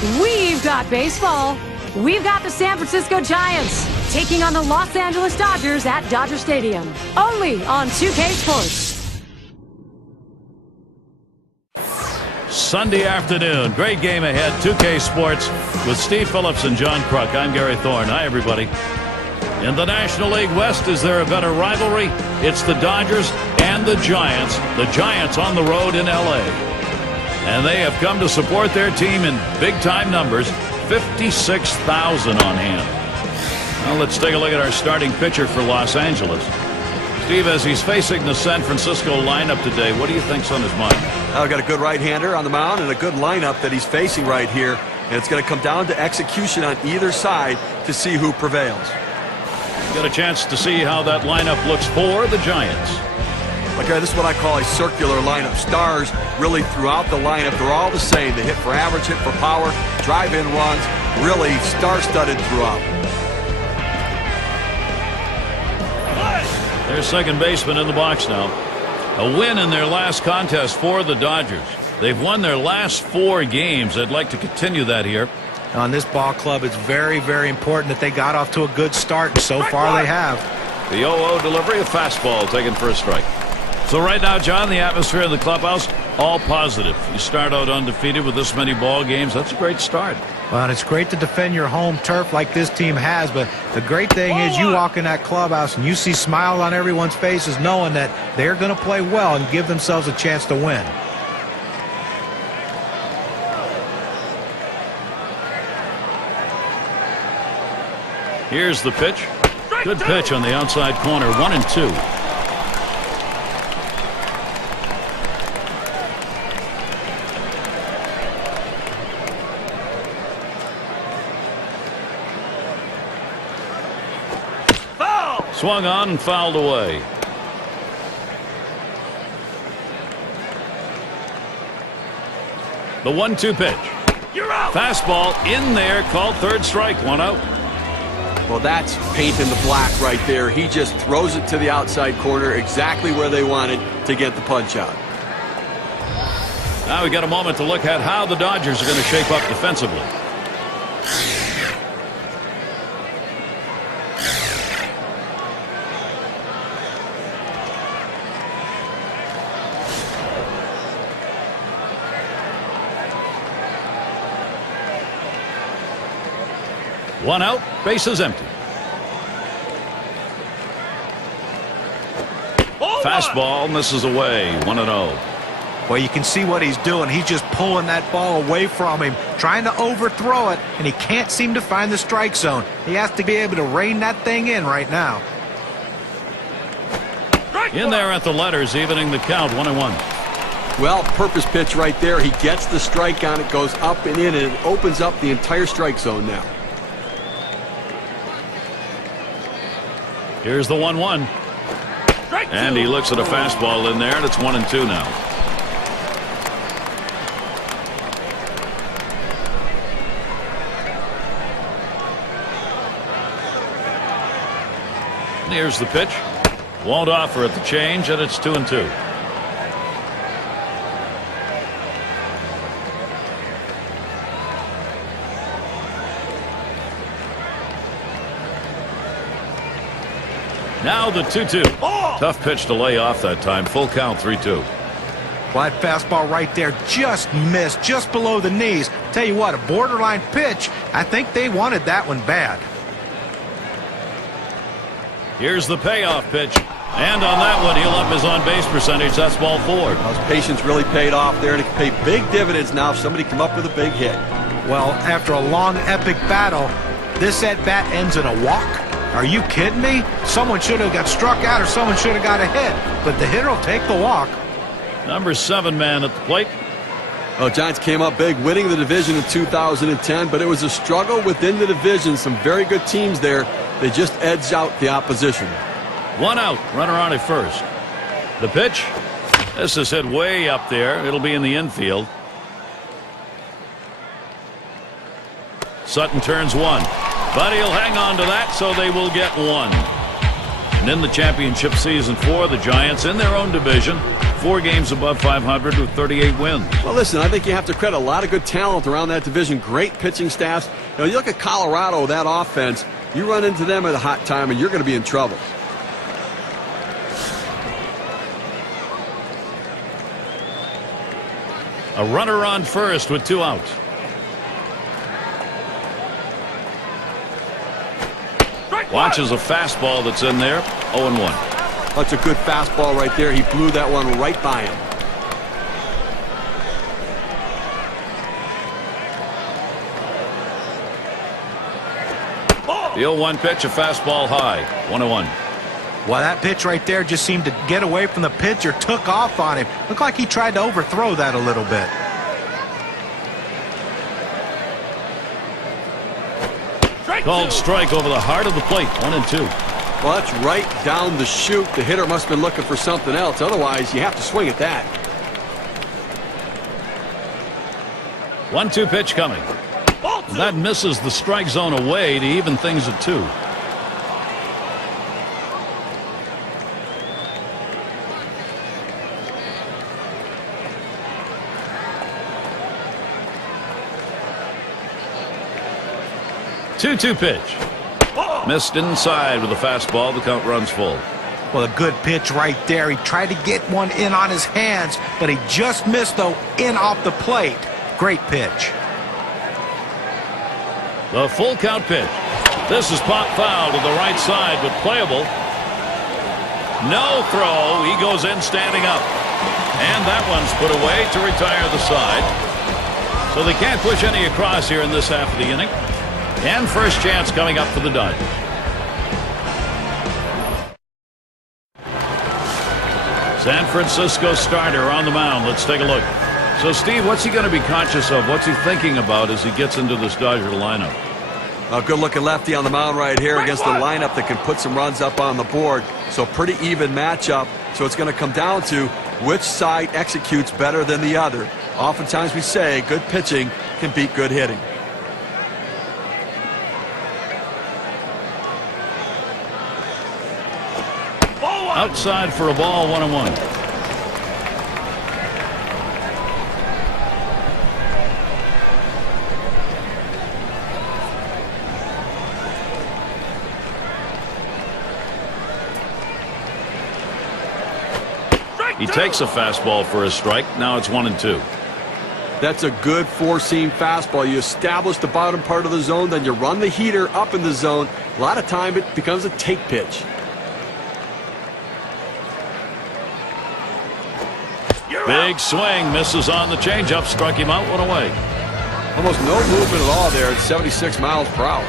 We've got baseball. We've got the San Francisco Giants taking on the Los Angeles Dodgers at Dodger Stadium. Only on 2K Sports. Sunday afternoon. Great game ahead. 2K Sports with Steve Phillips and John Kruk. I'm Gary Thorne. Hi, everybody. In the National League West, is there a better rivalry? It's the Dodgers and the Giants. The Giants on the road in L.A. And they have come to support their team in big-time numbers. 56,000 on hand. Well, let's take a look at our starting pitcher for Los Angeles. Steve, as he's facing the San Francisco lineup today, what do you think's on his mind? I've got a good right-hander on the mound and a good lineup that he's facing right here. And it's going to come down to execution on either side to see who prevails. Got a chance to see how that lineup looks for the Giants. Okay, this is what I call a circular lineup. Stars really throughout the lineup. They're all the same. They hit for average, hit for power, drive-in runs. Really star-studded throughout. Their second baseman in the box now. A win in their last contest for the Dodgers. They've won their last 4 games. I'd like to continue that here. On this ball club, it's very, very important that they got off to a good start, and so far they have. The 0-0 delivery, a fastball taken for a strike. So right now, John, the atmosphere in the clubhouse, all positive. You start out undefeated with this many ball games. That's a great start. Well, and it's great to defend your home turf like this team has, but the great thing is you walk in that clubhouse and you see smiles on everyone's faces knowing that they're going to play well and give themselves a chance to win. Here's the pitch. Good pitch on the outside corner. 1-2. Swung on and fouled away. The 1-2 pitch. You're out. Fastball in there, called third strike. 1 out. Well, that's paint in the black right there. He just throws it to the outside corner exactly where they wanted to get the punch out. Now we got a moment to look at how the Dodgers are going to shape up defensively. One out, bases empty. Fastball misses away. 1-0. Well, you can see what he's doing. He's just pulling that ball away from him, trying to overthrow it, and he can't seem to find the strike zone. He has to be able to rein that thing in right now. In there at the letters, evening the count. 1-1. Well, purpose pitch right there. He gets the strike on it, goes up and in, and it opens up the entire strike zone now. Here's the 1-1. And he looks at a fastball in there, and it's 1-2 now. Here's the pitch. Won't offer at the change, and it's 2-2. Now the 2-2. Tough pitch to lay off that time. Full count, 3-2. Well, that fastball right there just missed, just below the knees. Tell you what, a borderline pitch. I think they wanted that one bad. Here's the payoff pitch. And on that one, he'll up his on-base percentage. That's ball 4. Well, his patience really paid off there, and it can pay big dividends now if somebody come up with a big hit. Well, after a long, epic battle, this at-bat ends in a walk. Are you kidding me? Someone should have got struck out or someone should have got a hit. But the hitter will take the walk. Number 7 man at the plate. Well, Giants came up big, winning the division in 2010, but it was a struggle within the division. Some very good teams there. They just edged out the opposition. 1 out. Runner on at first. The pitch. This is hit way up there. It'll be in the infield. Sutton turns 1. But he'll hang on to that, so they will get 1. And in the championship season for the Giants in their own division, 4 games above 500 with 38 wins. Well, listen, I think you have to credit a lot of good talent around that division. Great pitching staffs. You look at Colorado, that offense, you run into them at a hot time and you're going to be in trouble. A runner on first with 2 outs. Watches a fastball that's in there. 0-1. That's a good fastball right there. He blew that one right by him. The 0-1 pitch, a fastball high. 1-1. Well, that pitch right there just seemed to get away from the pitcher, took off on him. Looked like he tried to overthrow that a little bit. Called strike over the heart of the plate. 1-2. Well, that's right down the chute. The hitter must have been looking for something else. Otherwise, you have to swing at that. 1-2 pitch coming. That misses the strike zone away to even things at 2. Two pitch. Missed inside with a fastball. The count runs full. Well, a good pitch right there. He tried to get one in on his hands, but he just missed, though, in off the plate. Great pitch. The full count pitch. This is pop foul to the right side, but playable. No throw. He goes in standing up. And that one's put away to retire the side. So they can't push any across here in this half of the inning. And first chance coming up for the Dodgers. San Francisco starter on the mound. Let's take a look. So, Steve, what's he going to be conscious of? What's he thinking about as he gets into this Dodger lineup? A good-looking lefty on the mound right here against a lineup that can put some runs up on the board. So pretty even matchup. So it's going to come down to which side executes better than the other. Oftentimes we say good pitching can beat good hitting. Outside for a ball. 1-1. He takes a fastball for a strike. Now it's 1-2. That's a good four-seam fastball. You establish the bottom part of the zone, then you run the heater up in the zone. A lot of time it becomes a take pitch. Big swing, misses on the changeup, struck him out, 1 away. Almost no movement at all there at 76 miles per hour.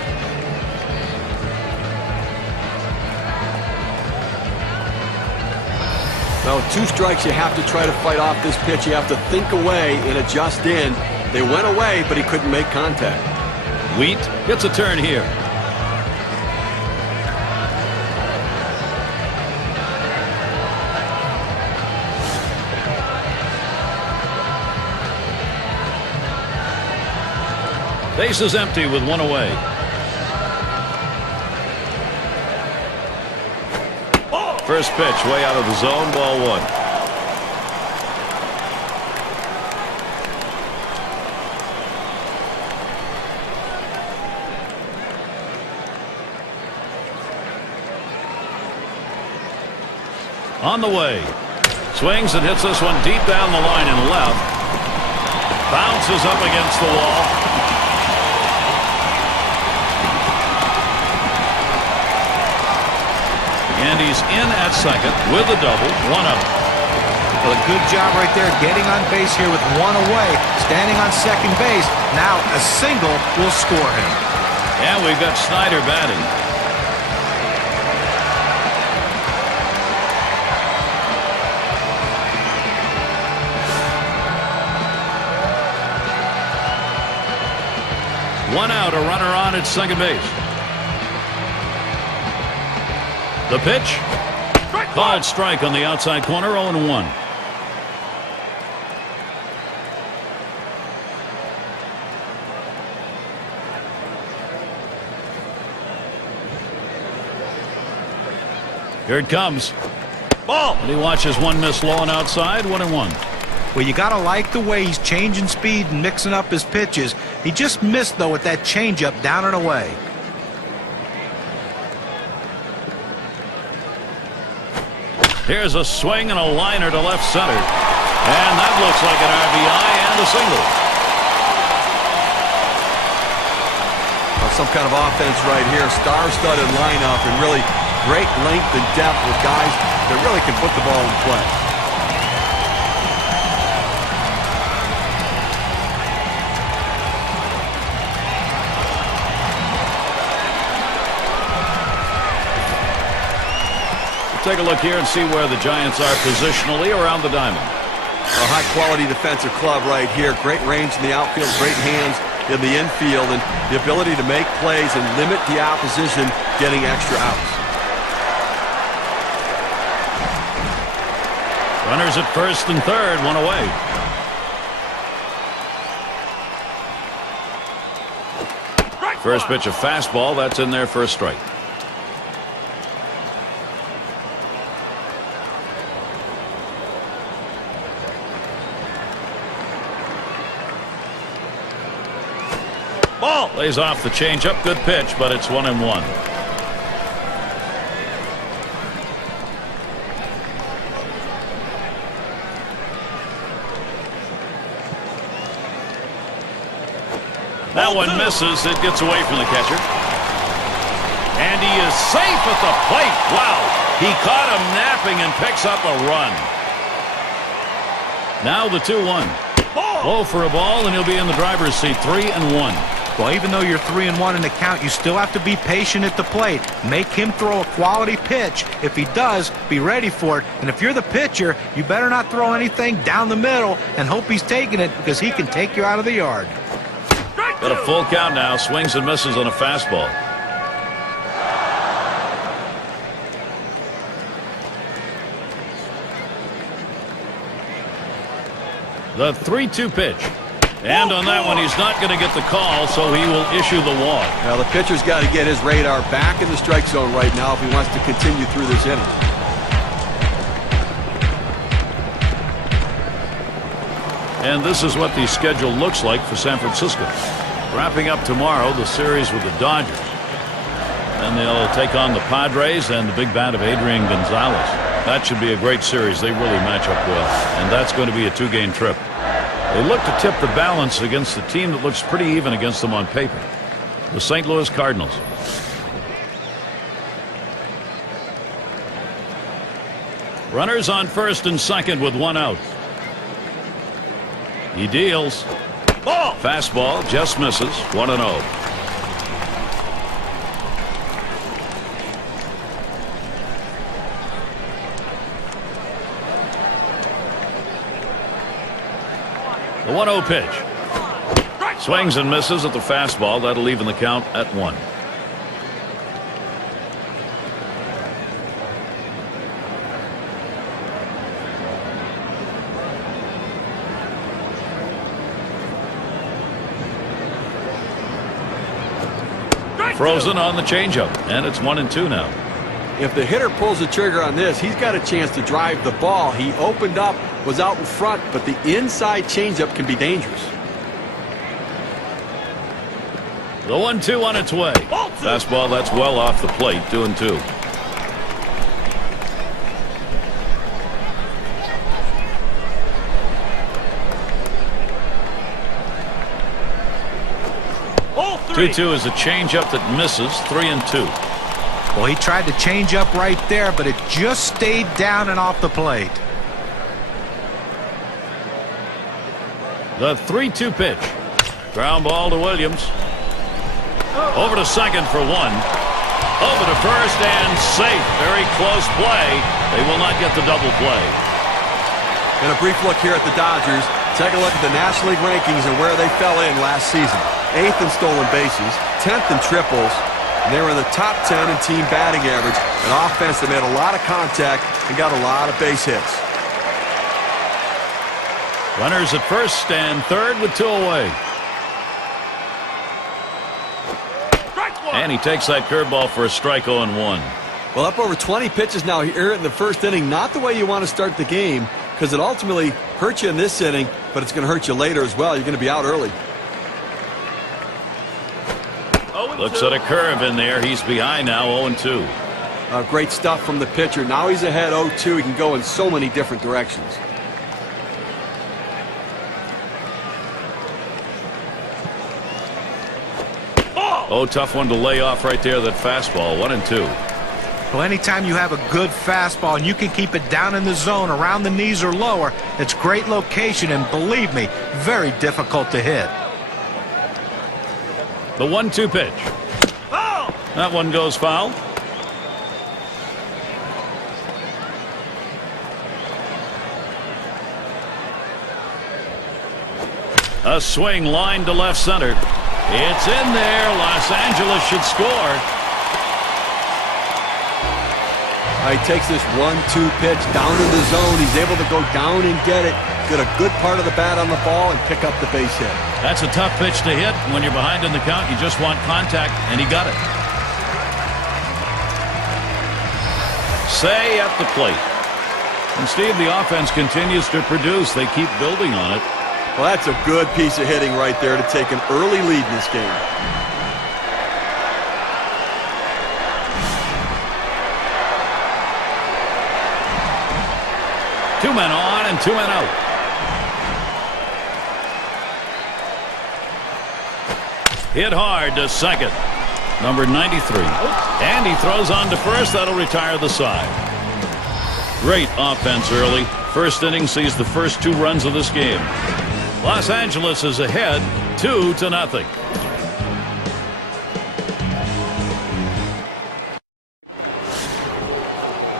Now, 2 strikes, you have to try to fight off this pitch. You have to think away and adjust in. They went away, but he couldn't make contact. Wheat gets a turn here. Base is empty with 1 away. First pitch way out of the zone, ball 1. On the way. Swings and hits this one deep down the line and left. Bounces up against the wall. And he's in at second with a double. 1 out. Well, a good job right there getting on base here with 1 away. Standing on second base. Now a single will score him. And we've got Snyder batting. One out, a runner on at second base. The pitch. Called strike on the outside corner, 0-1. Here it comes. Ball. And he watches one miss low and outside, 1-1. Well, you got to like the way he's changing speed and mixing up his pitches. He just missed, though, with that changeup down and away. Here's a swing and a liner to left center. And that looks like an RBI and a single. Some kind of offense right here. Star-studded lineup and really great length and depth with guys that really can put the ball in play. Take a look here and see where the Giants are positionally around the diamond. A high-quality defensive club right here. Great range in the outfield, great hands in the infield, and the ability to make plays and limit the opposition getting extra outs. Runners at first and third, one away. First pitch a fastball, that's in there for a strike. Ball. Lays off the changeup, good pitch, but it's 1-1. That one misses. It gets away from the catcher. And he is safe at the plate. Wow. He caught him napping and picks up a run. Now the 2-1. Low for a ball, and he'll be in the driver's seat, 3-1. Well, even though you're 3-1 in the count, you still have to be patient at the plate. Make him throw a quality pitch. If he does, be ready for it. And if you're the pitcher, you better not throw anything down the middle and hope he's taking it, because he can take you out of the yard. Got a full count now. Swings and misses on a fastball. The 3-2 pitch. And on that one, he's not going to get the call, so he will issue the walk. Now, the pitcher's got to get his radar back in the strike zone right now if he wants to continue through this inning. And this is what the schedule looks like for San Francisco. Wrapping up tomorrow, the series with the Dodgers. And they'll take on the Padres and the big bat of Adrian Gonzalez. That should be a great series. They really match up well. And that's going to be a 2-game trip. They look to tip the balance against the team that looks pretty even against them on paper, the St. Louis Cardinals. Runners on first and second with 1 out. He deals. Ball. Fastball just misses. 1-0. The 1-0 pitch. Swings and misses at the fastball. That'll even the count at 1. Frozen on the changeup, and it's 1-2 now. If the hitter pulls the trigger on this, he's got a chance to drive the ball. He opened up, was out in front, but the inside changeup can be dangerous. The 1-2 on its way. Fastball that's well off the plate, 2-2. Oh, 2-2 is a changeup that misses. 3-2. Well, he tried to change up right there, but it just stayed down and off the plate. The 3-2 pitch. Ground ball to Williams. Over to second for 1. Over to first and safe. Very close play. They will not get the double play. And a brief look here at the Dodgers. Take a look at the National League rankings and where they fell in last season. 8th in stolen bases, 10th in triples. And they were in the top 10 in team batting average. An offense that made a lot of contact and got a lot of base hits. Runners at first and third with 2 away. And he takes that curveball for a strike, 0-1. Well, up over 20 pitches now here in the first inning. Not the way you want to start the game, because it ultimately hurts you in this inning, but it's going to hurt you later as well. You're going to be out early. Looks at a curve in there. He's behind now, 0-2. Great stuff from the pitcher. Now he's ahead 0-2. He can go in so many different directions. Oh, tough one to lay off right there, that fastball. 1-2. Well, anytime you have a good fastball and you can keep it down in the zone around the knees or lower, it's great location and, believe me, very difficult to hit. The 1-2 pitch. Oh! That one goes foul. A swing line to left center. It's in there. Los Angeles should score. He takes this 1-2 pitch down in the zone. He's able to go down and get it, get a good part of the bat on the ball, and pick up the base hit. That's a tough pitch to hit. When you're behind in the count, you just want contact, and he got it. Say at the plate. And Steve, the offense continues to produce. They keep building on it. Well, that's a good piece of hitting right there to take an early lead in this game. Two men on and 2 men out. Hit hard to second. Number 93. And he throws on to first. That'll retire the side. Great offense early. First inning sees the first 2 runs of this game. Los Angeles is ahead 2-0.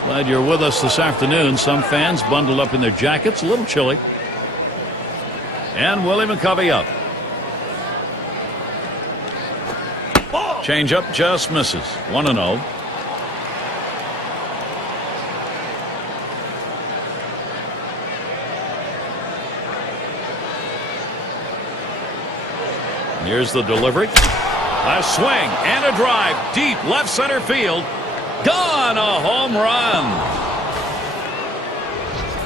Glad you're with us this afternoon. Some fans bundled up in their jackets, a little chilly. And Willie McCovey up. Change up just misses. 1-0. Here's the delivery. A swing and a drive deep left center field. Gone, a home run.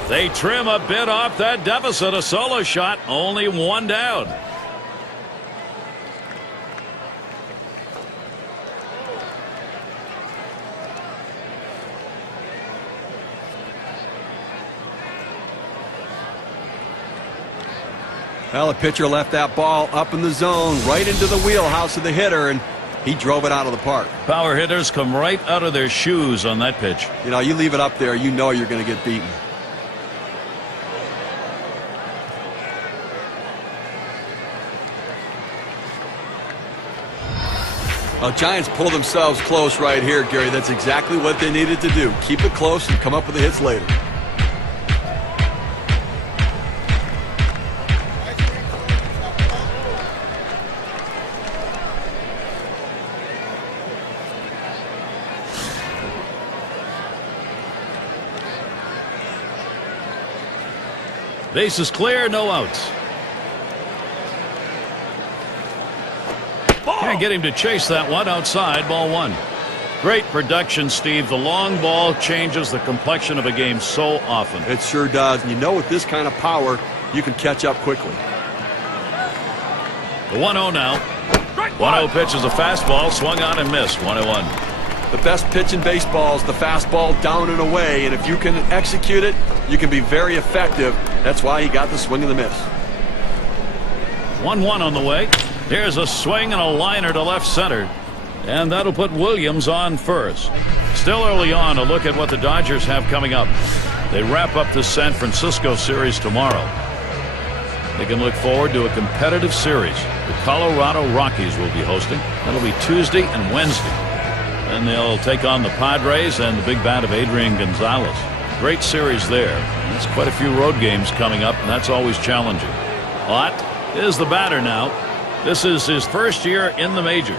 They trim a bit off that deficit. A solo shot, only 1 down. Well, the pitcher left that ball up in the zone, right into the wheelhouse of the hitter, and he drove it out of the park. Power hitters come right out of their shoes on that pitch. You know, you leave it up there, you know you're going to get beaten. Well, Giants pull themselves close right here, Gary. That's exactly what they needed to do. Keep it close and come up with the hits later. Base is clear, no outs. Can't get him to chase that one outside. Ball 1. Great production, Steve. The long ball changes the complexion of a game so often. It sure does. And you know, with this kind of power, you can catch up quickly. The 1-0 now. 1-0 pitch is a fastball. Swung on and missed. 1-1. The best pitch in baseball is the fastball down and away. And if you can execute it, you can be very effective. That's why he got the swing and the miss. 1-1 on the way. Here's a swing and a liner to left center. And that'll put Williams on first. Still early on, a look at what the Dodgers have coming up. They wrap up the San Francisco series tomorrow. They can look forward to a competitive series. The Colorado Rockies will be hosting. That'll be Tuesday and Wednesday. And they'll take on the Padres and the big bat of Adrian Gonzalez. Great series there. That's quite a few road games coming up, and that's always challenging. Ott is the batter now. This is his first year in the majors.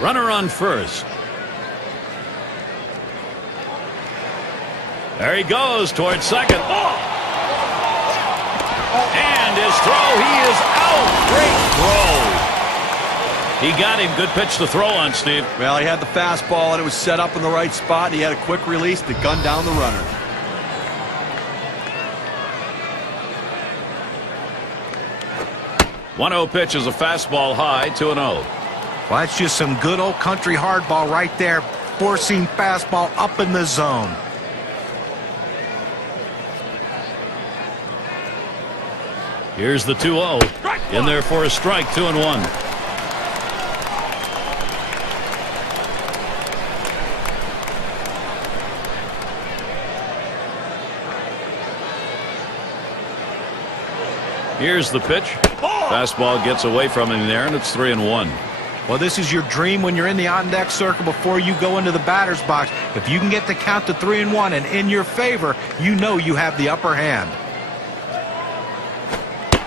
Runner on first. There he goes towards second. And his throw, he is out. Great throw. He got him. Good pitch to throw on, Steve. Well, he had the fastball, and it was set up in the right spot. And he had a quick release to gun down the runner. One 0 pitch is a fastball high, 2-0. Well, that's just some good old country hardball right there. Four-seam fastball up in the zone. Here's the 2-0. In there for a strike, 2-1. Here's the pitch. Fastball gets away from him there, and it's 3-1. Well, this is your dream when you're in the on-deck circle before you go into the batter's box. If you can get the count to 3-1 and in your favor, you know you have the upper hand.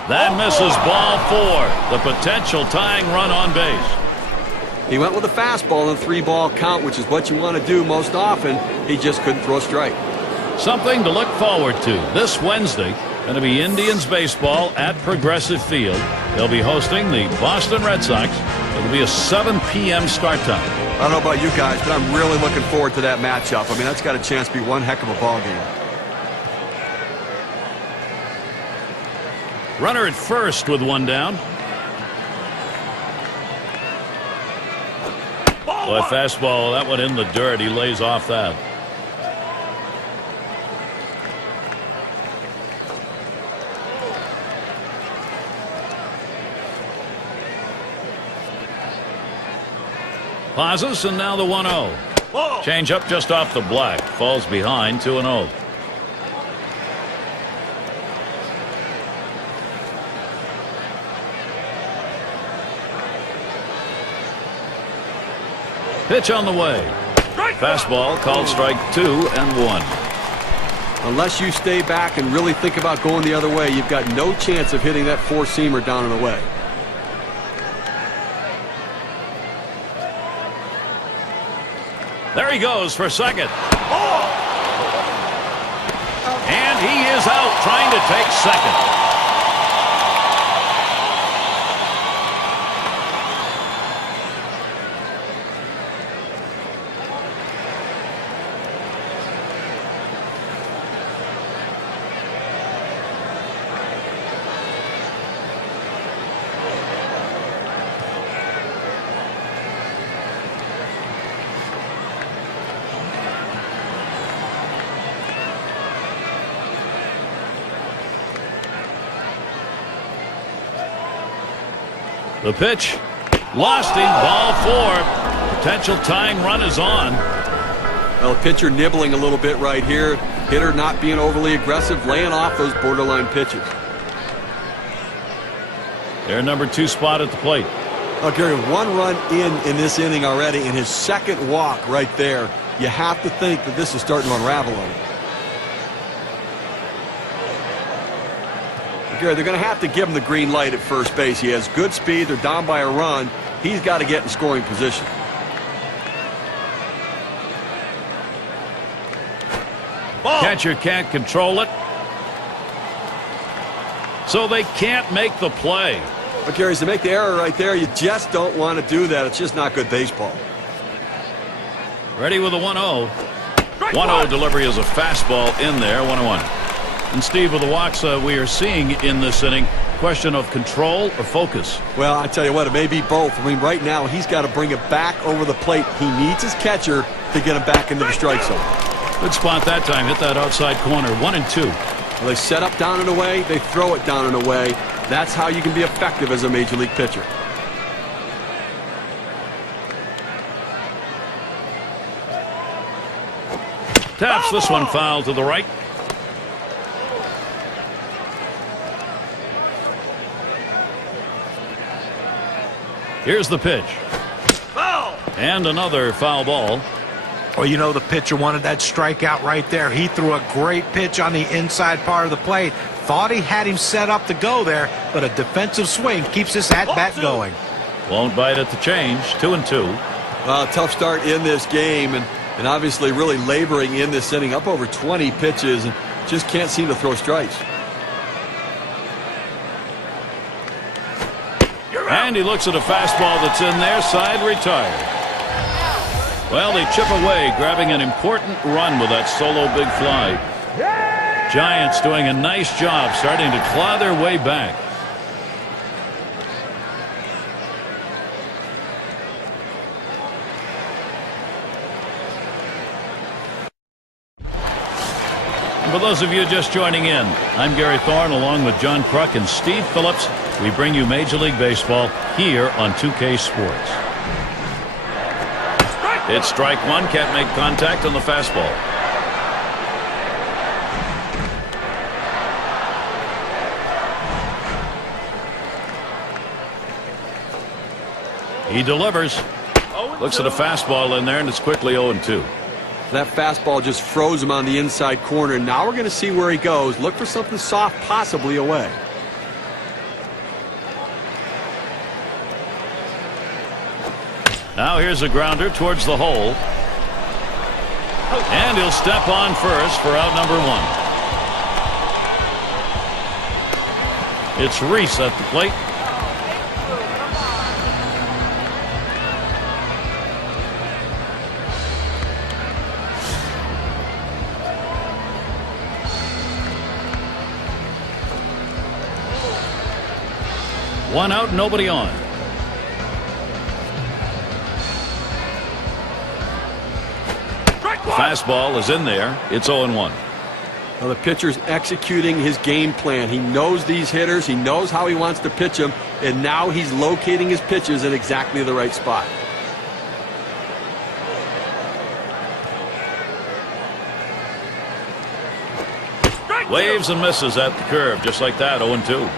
That misses, ball 4. The potential tying run on base. He went with a fastball in a 3-ball count, which is what you want to do most often. He just couldn't throw a strike. Something to look forward to this Wednesday. Going to be Indians baseball at Progressive Field. They'll be hosting the Boston Red Sox. It'll be a 7 p.m. start time. I don't know about you guys, but I'm really looking forward to that matchup. I mean, that's got a chance to be one heck of a ball game. Runner at first with one down. Boy, fastball, that one in the dirt. He lays off that. Pauses, and now the 1-0. Change up just off the black. Falls behind, 2-0. Pitch on the way. Fastball called strike 2 and 1. Unless you stay back and really think about going the other way, you've got no chance of hitting that four-seamer down and away. There he goes for second. And he is out trying to take second. The pitch. Lost him. Ball 4. Potential tying run is on. Well, the pitcher nibbling a little bit right here. Hitter not being overly aggressive, laying off those borderline pitches. Their number 2 spot at the plate. Oh, Gary, 1 run in this inning already, and his second walk right there. You have to think that this is starting to unravel on him. Gary, they're going to have to give him the green light at first base. He has good speed. They're down by a run. He's got to get in scoring position. Ball. Catcher can't control it, so they can't make the play. But, Gary, to make the error right there, you just don't want to do that. It's just not good baseball. Ready with a 1-0. 1-0 delivery is a fastball in there, 1-1. And Steve, with the walks we are seeing in this inning, question of control or focus? Well, I tell you what, it may be both. I mean, right now he's got to bring it back over the plate. He needs his catcher to get him back into the strike zone. Good spot that time. Hit that outside corner. 1-2. Well, they set up down and away. They throw it down and away. That's how you can be effective as a major league pitcher. Taps this one foul to the right. Here's the pitch. Foul! And another foul ball. Well, you know, the pitcher wanted that strikeout right there. He threw a great pitch on the inside part of the plate. Thought he had him set up to go there, but a defensive swing keeps this at-bat going. Won't bite at the change. 2-2. Well, tough start in this game, and And obviously really laboring in this inning, up over 20 pitches, and just can't seem to throw strikes. And he looks at a fastball that's in there, side retired. Well, they chip away, grabbing an important run with that solo big fly. Giants doing a nice job starting to claw their way back. For those of you just joining in, I'm Gary Thorne along with John Kruk and Steve Phillips. We bring you Major League Baseball here on 2K Sports. It's strike one, can't make contact on the fastball. He delivers. Looks at a fastball in there, and it's quickly 0-2. That fastball just froze him on the inside corner. Now we're going to see where he goes. Look for something soft, possibly away. Now here's a grounder towards the hole. And he'll step on first for out number one. It's Reese at the plate. One out, nobody on. Fastball is in there. It's 0-1. Well, the pitcher's executing his game plan. He knows these hitters. He knows how he wants to pitch them. And now he's locating his pitches in exactly the right spot. Waves and misses at the curve. Just like that, 0-2.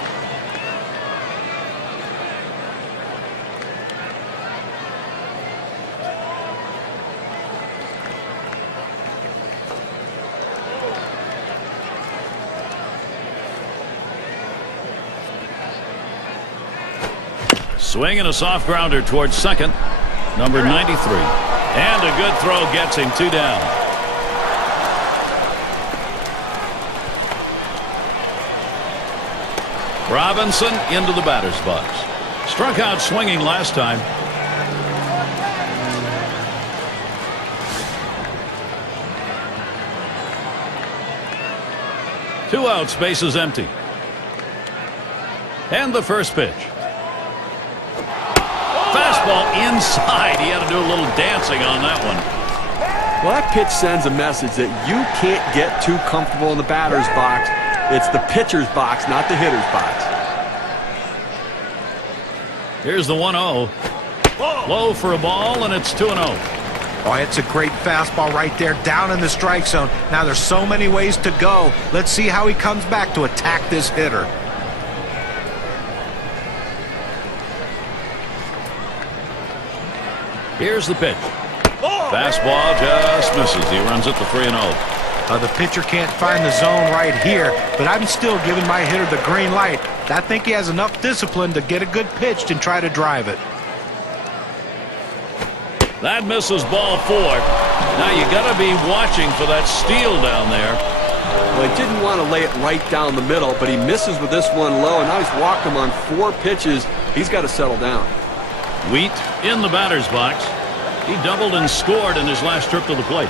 Swing and a soft grounder towards second. Number 93. And a good throw gets him 2 down. Robinson into the batter's box. Struck out swinging last time. Two outs, bases empty. And the first pitch. Fastball inside. He had to do a little dancing on that one. Well, that pitch sends a message that you can't get too comfortable in the batter's box. It's the pitcher's box, not the hitter's box. Here's the 1-0. Low for a ball, and it's 2-0. Oh, it's a great fastball right there, down in the strike zone. Now there's so many ways to go. Let's see how he comes back to attack this hitter. Here's the pitch. Fastball just misses. He runs it to 3-0. The pitcher can't find the zone right here, but I'm still giving my hitter the green light. I think he has enough discipline to get a good pitch and try to drive it. That misses ball 4. Now you got to be watching for that steal down there. Well, he didn't want to lay it right down the middle, but he misses with this one low, and now he's walked him on 4 pitches. He's got to settle down. Wheat in the batter's box. He doubled and scored in his last trip to the plate.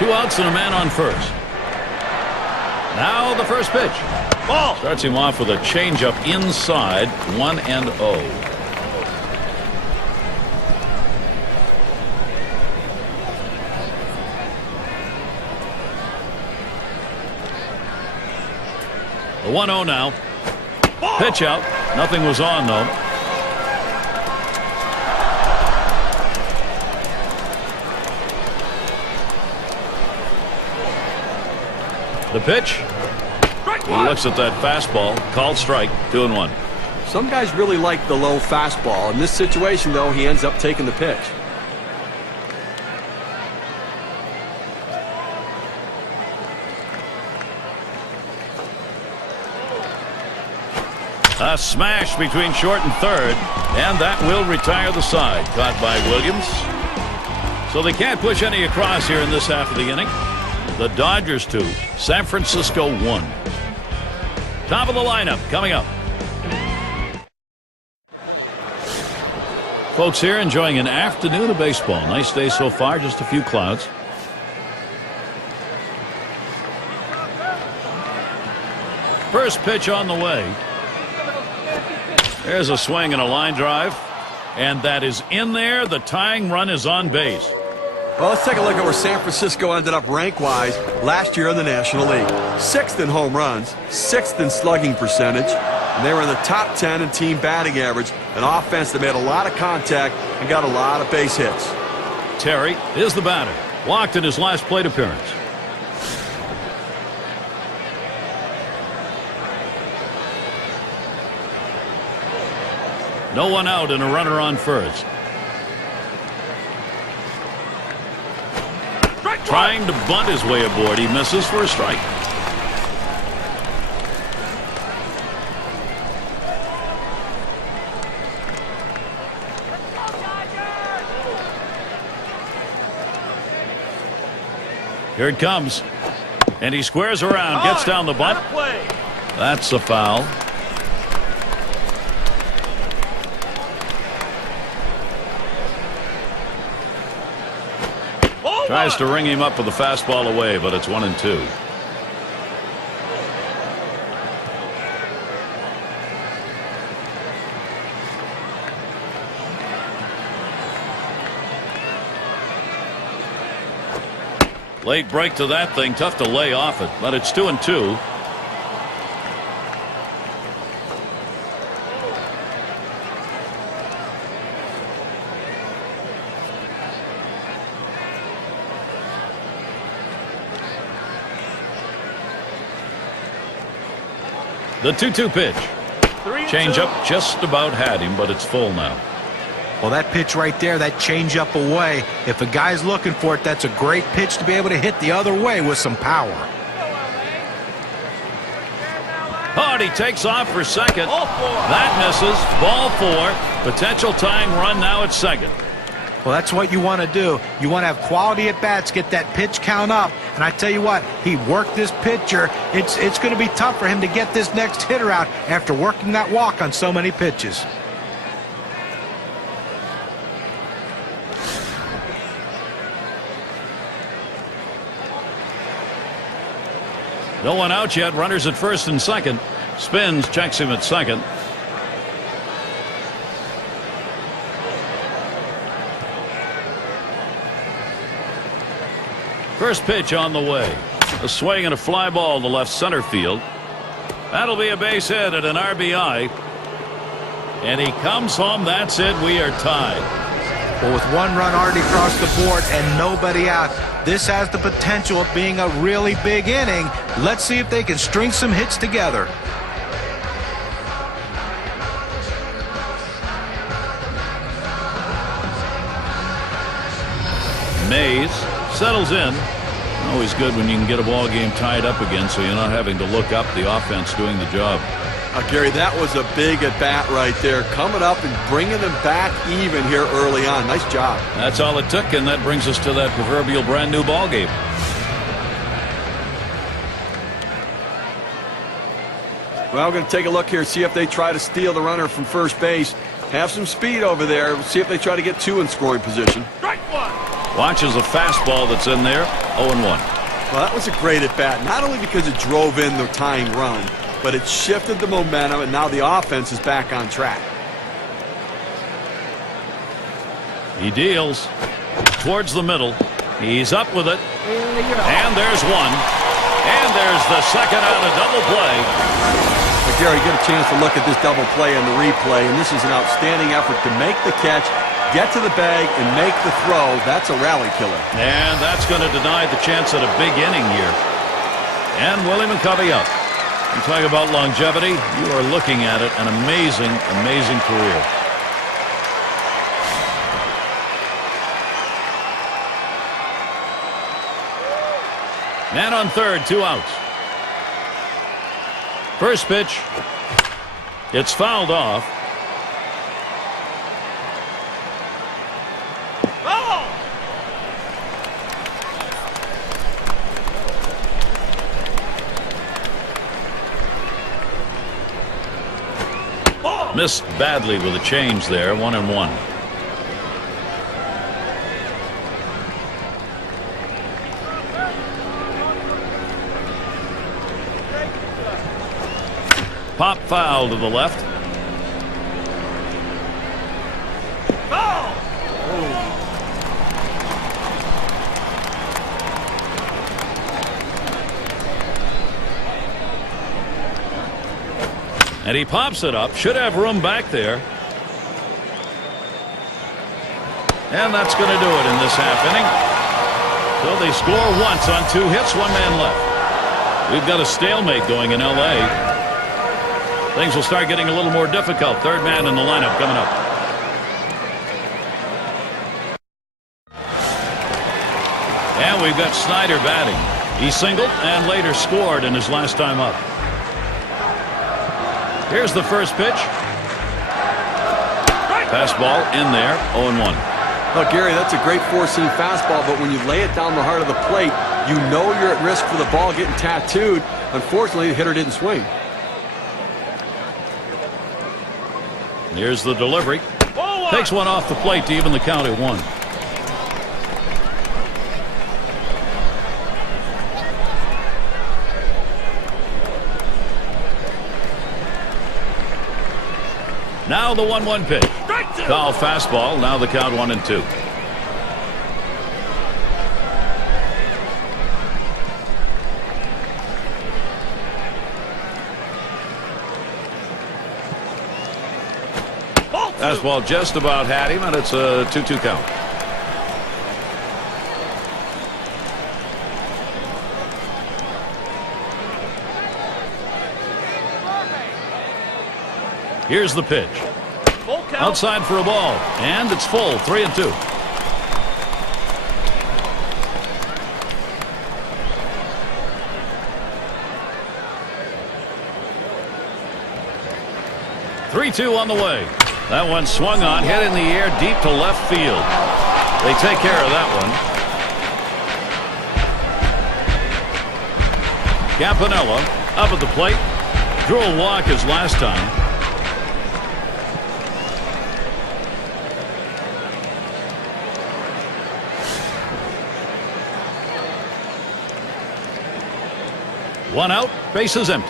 Two outs and a man on first. Now the first pitch. Ball. Starts him off with a changeup inside, 1-0. The 1-0 now. Pitch out. Nothing was on, though. The pitch. He looks at that fastball. Called strike. 2-1. Some guys really like the low fastball. In this situation, though, he ends up taking the pitch. A smash between short and third, and that will retire the side. Caught by Williams. So they can't push any across here in this half of the inning. The Dodgers 2, San Francisco 1. Top of the lineup coming up. Folks here enjoying an afternoon of baseball. Nice day so far, just a few clouds. First pitch on the way. There's a swing and a line drive. And that is in there. The tying run is on base. Well, let's take a look at where San Francisco ended up rank-wise last year in the National League. 6th in home runs, 6th in slugging percentage, and they were in the top 10 in team batting average, an offense that made a lot of contact and got a lot of base hits. Terry is the batter. Walked in his last plate appearance. No one out and a runner on first. Trying to bunt his way aboard. He misses for a strike. Here it comes. And he squares around. Gets down the bunt. That's a foul. Tries to ring him up with a fastball away, but it's 1-2. Late break to that thing. Tough to lay off it, but it's 2-2. The 2-2 pitch. Change-up just about had him, but it's full now. Well, that pitch right there, that change-up away, if a guy's looking for it, that's a great pitch to be able to hit the other way with some power. Oh, he takes off for second. That misses. Ball 4. Potential tying run now at second. Well, that's what you want to do. You want to have quality at-bats, get that pitch count up. And I tell you what, he worked this pitcher. It's going to be tough for him to get this next hitter out after working that walk on so many pitches. No one out yet. Runners at first and second. Spins, checks him at second. First pitch on the way. A swing and a fly ball to left center field. That'll be a base hit and an RBI. And he comes home. That's it. We are tied. Well, with one run already across the board and nobody out, this has the potential of being a really big inning. Let's see if they can string some hits together. Mays settles in. Always good when you can get a ball game tied up again, so you're not having to look up, the offense doing the job. Gary, that was a big at-bat right there, coming up and bringing them back even here early on. Nice job. That's all it took, and that brings us to that proverbial brand new ball game. Well, we're going to take a look here, see if they try to steal the runner from first base. Have some speed over there. See if they try to get 2 in scoring position. Strike 1. Watches a fastball that's in there. 0-1. Well, that was a great at-bat, not only because it drove in the tying run, but it shifted the momentum, and now the offense is back on track. He deals towards the middle. He's up with it. And there's one. And there's the second out of double play. But Gary, get a chance to look at this double play on the replay, and this is an outstanding effort to make the catch, get to the bag, and make the throw. That's a rally killer. And that's going to deny the chance at a big inning here. And Willie McCovey up. You talk about longevity, you are looking at it, an amazing, amazing career. Man on third, 2 outs. First pitch. It's fouled off. Missed badly with a change there. 1-1. Pop foul to the left. And he pops it up. Should have room back there. And that's going to do it in this half inning. So they score once on 2 hits, 1 man left. We've got a stalemate going in L.A. Things will start getting a little more difficult. 3rd man in the lineup coming up. And we've got Snyder batting. He singled and later scored in his last time up. Here's the first pitch. Fastball in there, 0-1. Look, Gary, that's a great four-seam fastball, but when you lay it down the heart of the plate, you know you're at risk for the ball getting tattooed. Unfortunately, the hitter didn't swing. Here's the delivery. Takes one off the plate to even the count at 1. Now the 1-1 pitch. Foul fastball. Now the count 1-2. Fastball just about had him, and it's a 2-2 count. Here's the pitch. Outside for a ball, and it's full. 3-2. (3-2) on the way. That one swung on, hit in the air deep to left field. They take care of that one. Campanella up at the plate. Drew a walk his last time. One out, bases empty.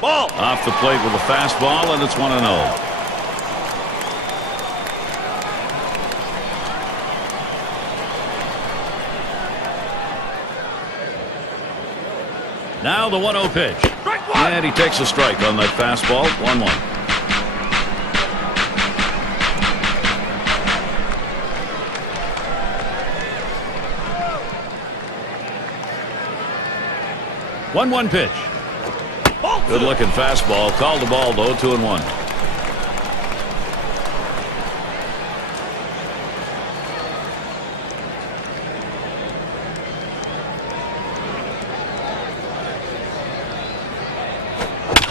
Ball off the plate with a fastball, and it's 1-0. Now the 1-0 pitch. And he takes a strike on that fastball. 1-1. One pitch. Good looking fastball. Called the ball though. 2-1.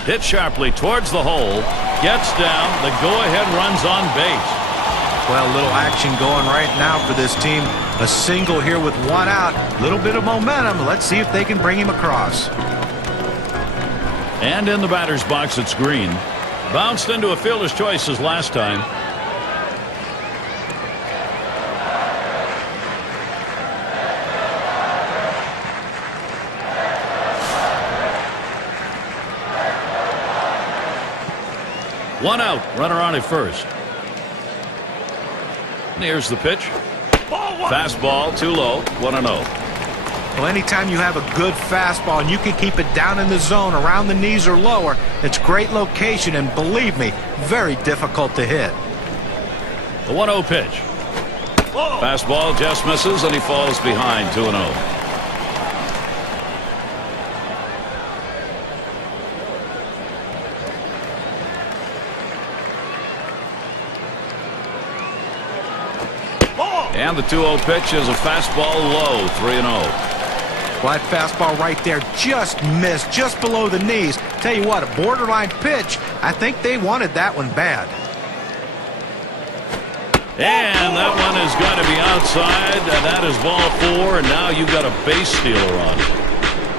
Hit sharply towards the hole. Gets down. The go-ahead runs on base. Well, a little action going right now for this team. A single here with 1 out. Little bit of momentum. Let's see if they can bring him across. And in the batter's box, it's Green. Bounced into a fielder's choice as last time. One out. Runner on at first. Here's the pitch. Fastball too low. 1-0. Well, anytime you have a good fastball and you can keep it down in the zone around the knees or lower, it's great location, and believe me, very difficult to hit. The 1-0 pitch. Fastball just misses, and he falls behind. 2-0. And the 2-0 pitch is a fastball low. 3-0. Well, that fastball right there just missed, just below the knees. Tell you what, a borderline pitch. I think they wanted that one bad. And that one is going to be outside, and that is ball 4, and now you've got a base stealer on.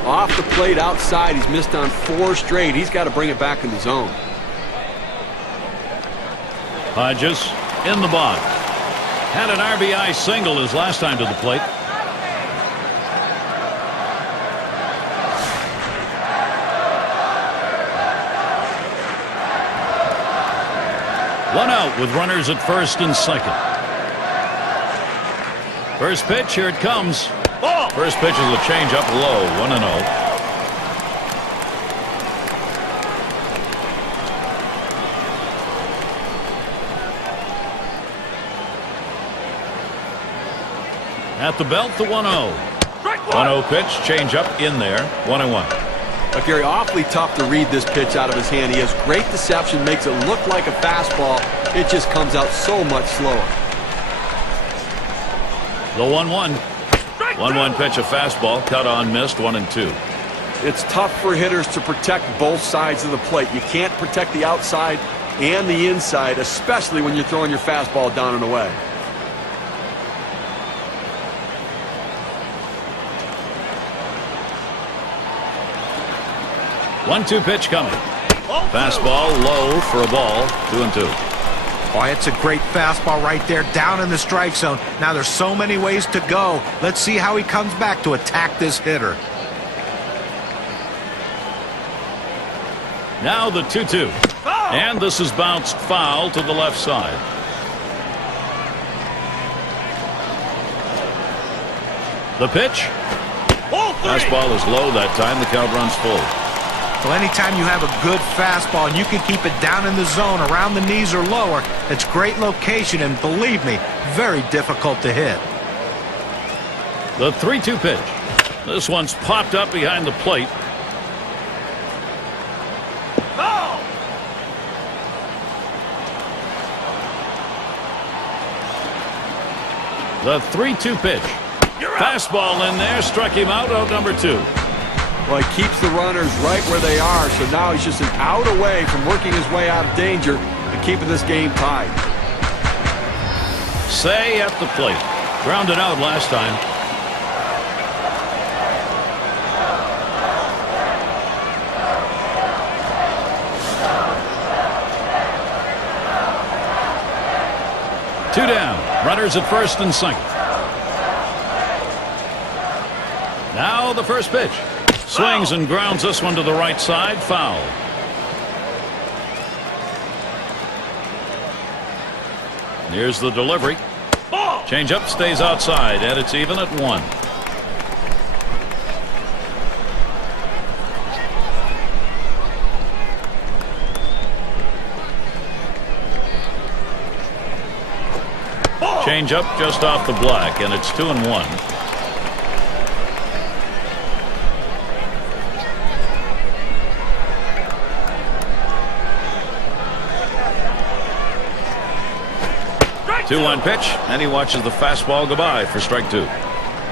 Off the plate outside, he's missed on 4 straight. He's got to bring it back in the zone. Hodges in the box. Had an RBI single his last time to the plate. One out with runners at first and second. First pitch, here it comes. First pitch is a change-up low, 1-0. At the belt, the 1-0. 1-0 pitch, change-up in there, 1-1. But Gary, awfully tough to read this pitch out of his hand. He has great deception, makes it look like a fastball. It just comes out so much slower. The 1-1. 1-1 pitch, a fastball, cut on, missed, 1-2. It's tough for hitters to protect both sides of the plate. You can't protect the outside and the inside, especially when you're throwing your fastball down and away. One-two pitch coming. Fastball low for a ball, 2-2. Boy, it's a great fastball right there, down in the strike zone. Now there's so many ways to go. Let's see how he comes back to attack this hitter. Now the 2-2. And this is bounced foul to the left side. The pitch. Fastball is low that time. The count runs full. Well, anytime you have a good fastball and you can keep it down in the zone around the knees or lower, it's great location and, believe me, very difficult to hit. The 3-2 pitch. This one's popped up behind the plate. The 3-2 pitch. Fastball in there, struck him out number 2. Well, he keeps the runners right where they are, so now he's just an out away from working his way out of danger and keeping this game tied. Say at the plate. Grounded out last time. Two down. Runners at first and second. Now the first pitch. Swings and grounds this one to the right side. Foul. Here's the delivery. Changeup stays outside, and it's even at 1. Changeup just off the black, and it's 2-1. Two-one pitch, and he watches the fastball go by for strike 2.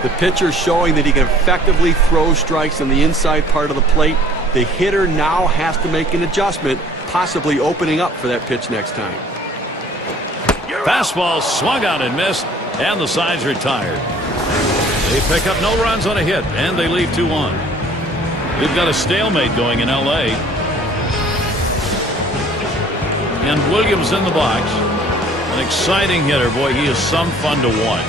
The pitcher showing that he can effectively throw strikes on the inside part of the plate. The hitter now has to make an adjustment, possibly opening up for that pitch next time. Fastball swung out and missed, and the side's retired. They pick up no runs on a hit, and they leave 2-1. We've got a stalemate going in L.A. And Williams in the box. An exciting hitter. Boy, he is some fun to watch.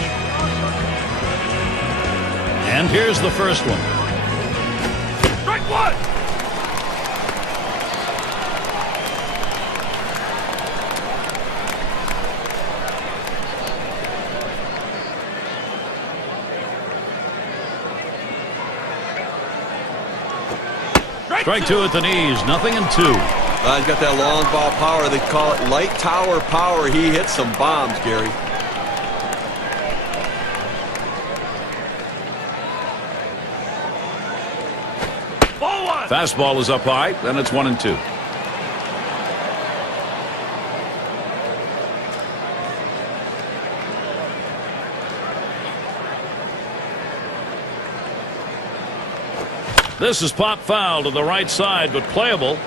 And here's the first one. Strike 1. Strike 2 at the knees. 0-2. He's got that long ball power. They call it light tower power. He hits some bombs, Gary. Fastball is up high, and it's 1-2. This is pop foul to the right side, but playable.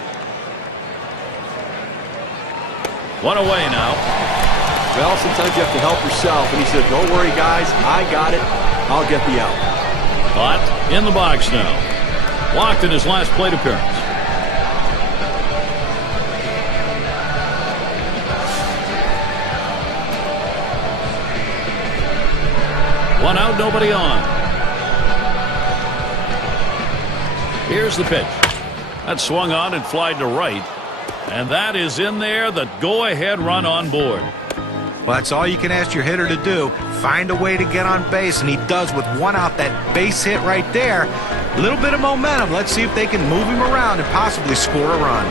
One away now. Well, sometimes you have to help yourself. And he said, don't worry, guys. I got it. I'll get the out. Ott in the box now. Walked in his last plate appearance. One out, nobody on. Here's the pitch. That swung on and flied to right. And that is in there, the go-ahead run on board. Well, that's all you can ask your hitter to do. Find a way to get on base, and he does with one out. That base hit right there. A little bit of momentum. Let's see if they can move him around and possibly score a run.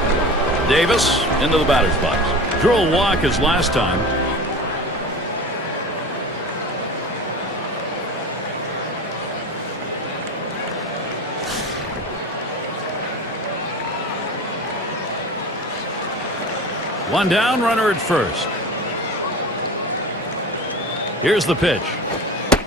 Davis into the batter's box. Drew a walk his last time. One down, runner at first. Here's the pitch.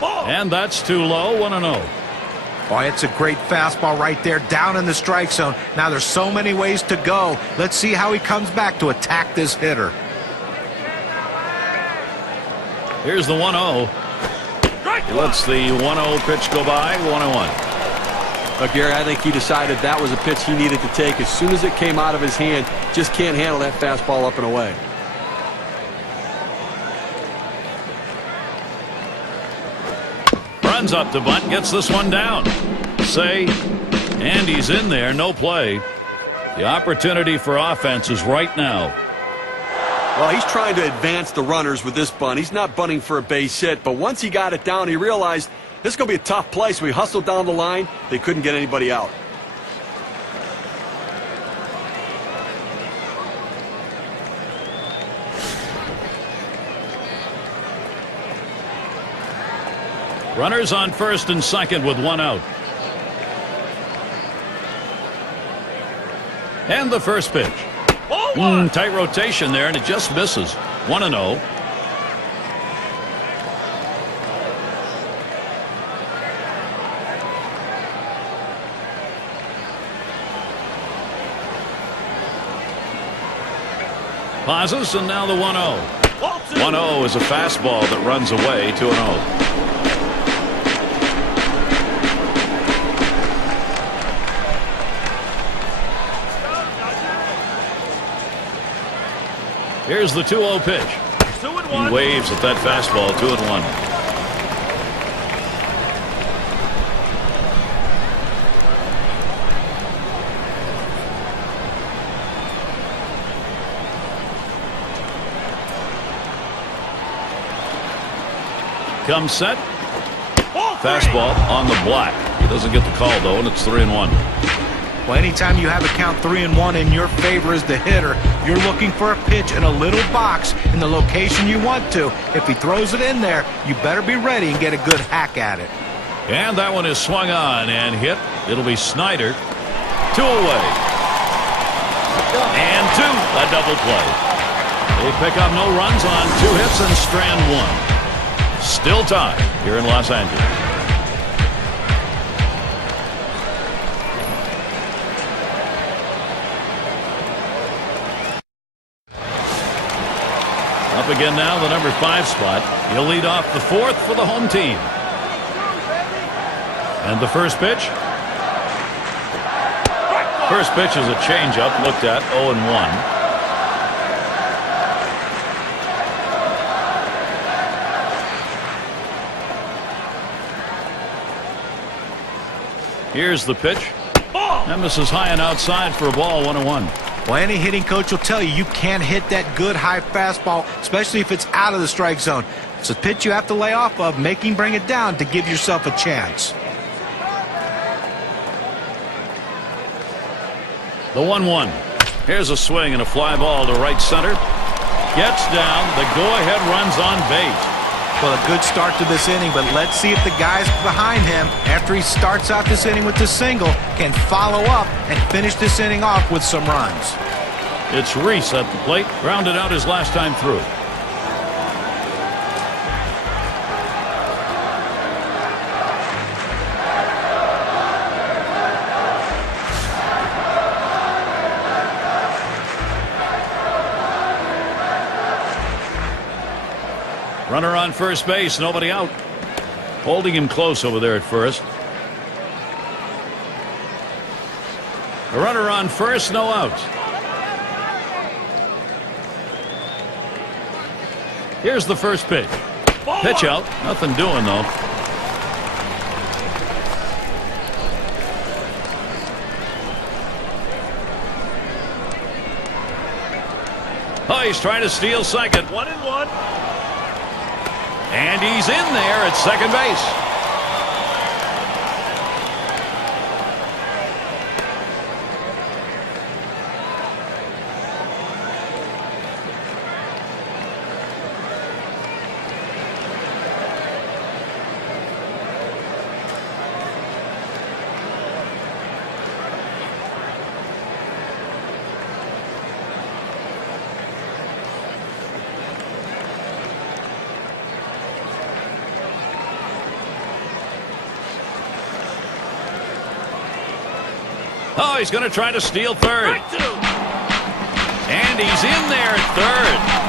And that's too low, 1-0. Boy, it's a great fastball right there, down in the strike zone. Now there's so many ways to go. Let's see how he comes back to attack this hitter. Here's the 1-0. He lets the 1-0 pitch go by, 1-1. Gary, I think he decided that was a pitch he needed to take as soon as it came out of his hand. Just can't handle that fastball up and away. Runs up to bunt, gets this one down. Say, and he's in there, no play. The opportunity for offense is right now. Well, he's trying to advance the runners with this bunt. He's not bunting for a base hit, but once he got it down, he realized this is going to be a tough play, so he hustled down the line. They couldn't get anybody out. Runners on first and second with one out. And the first pitch. Tight rotation there, and it just misses. 1-0. Pauses, and now the 1-0. 1-0 is a fastball that runs away, 2-0. Here's the 2-0 pitch. He waves at that fastball, 2-1. Comes set. Fastball on the block. He doesn't get the call, though, and it's 3-1. Well, anytime you have a count 3-1 in your favor as the hitter, you're looking for a pitch in a little box in the location you want to. If he throws it in there, you better be ready and get a good hack at it. And that one is swung on and hit. It'll be Snyder. 2 away. And 2. A double play. They pick up no runs on 2 hits and strand 1. Still tied here in Los Angeles. Up again now, the number 5 spot. He'll lead off the 4th for the home team. And the first pitch. First pitch is a changeup, looked at 0-1. Here's the pitch. That misses high and outside for a ball, 1-1. Well, any hitting coach will tell you you can't hit that good high fastball, especially if it's out of the strike zone. It's a pitch you have to lay off of, make him bring it down to give yourself a chance. The 1-1. Here's a swing and a fly ball to right center. Gets down. The go-ahead runs on base. Well, a good start to this inning, but let's see if the guys behind him, after he starts out this inning with the single, can follow up and finish this inning off with some runs. It's Reese at the plate, grounded out his last time through. Runner on first base, nobody out. Holding him close over there at first. A runner on first, no outs. Here's the first pitch. Pitch out, nothing doing though. Oh, he's trying to steal second. 1-1. And he's in there at second base. Oh, he's going to try to steal third. And he's in there at third.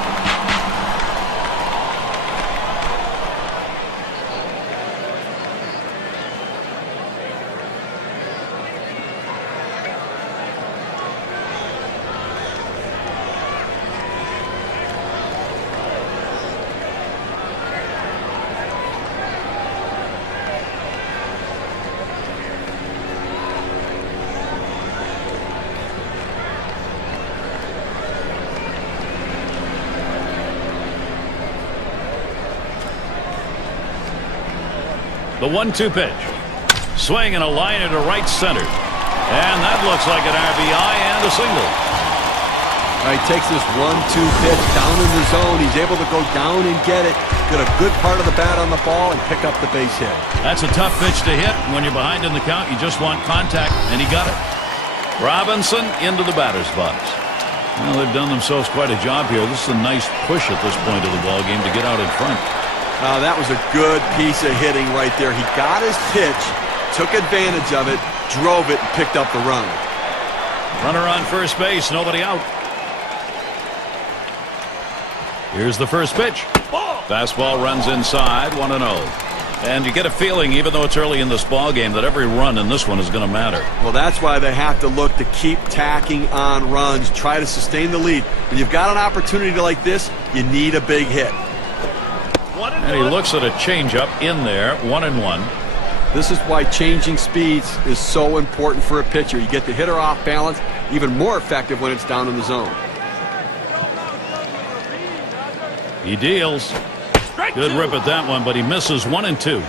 The 1-2 pitch. Swing and a line into right center. And that looks like an RBI and a single. He takes this 1-2 pitch down in the zone. He's able to go down and get it. Get a good part of the bat on the ball and pick up the base hit. That's a tough pitch to hit. When you're behind in the count, you just want contact, and he got it. Robinson into the batter's box. Well, they've done themselves quite a job here. This is a nice push at this point of the ball game to get out in front. That was a good piece of hitting right there. He got his pitch, took advantage of it, drove it, and picked up the run. Runner on first base, nobody out. Here's the first pitch. Fastball runs inside, 1-0. And you get a feeling, even though it's early in this ball game, that every run in this one is going to matter. Well, that's why they have to look to keep tacking on runs, try to sustain the lead. When you've got an opportunity like this, you need a big hit. And he looks at a changeup in there, 1-1. This is why changing speeds is so important for a pitcher. You get the hitter off balance, even more effective when it's down in the zone. He deals. Good rip at that one, but he misses 1-2.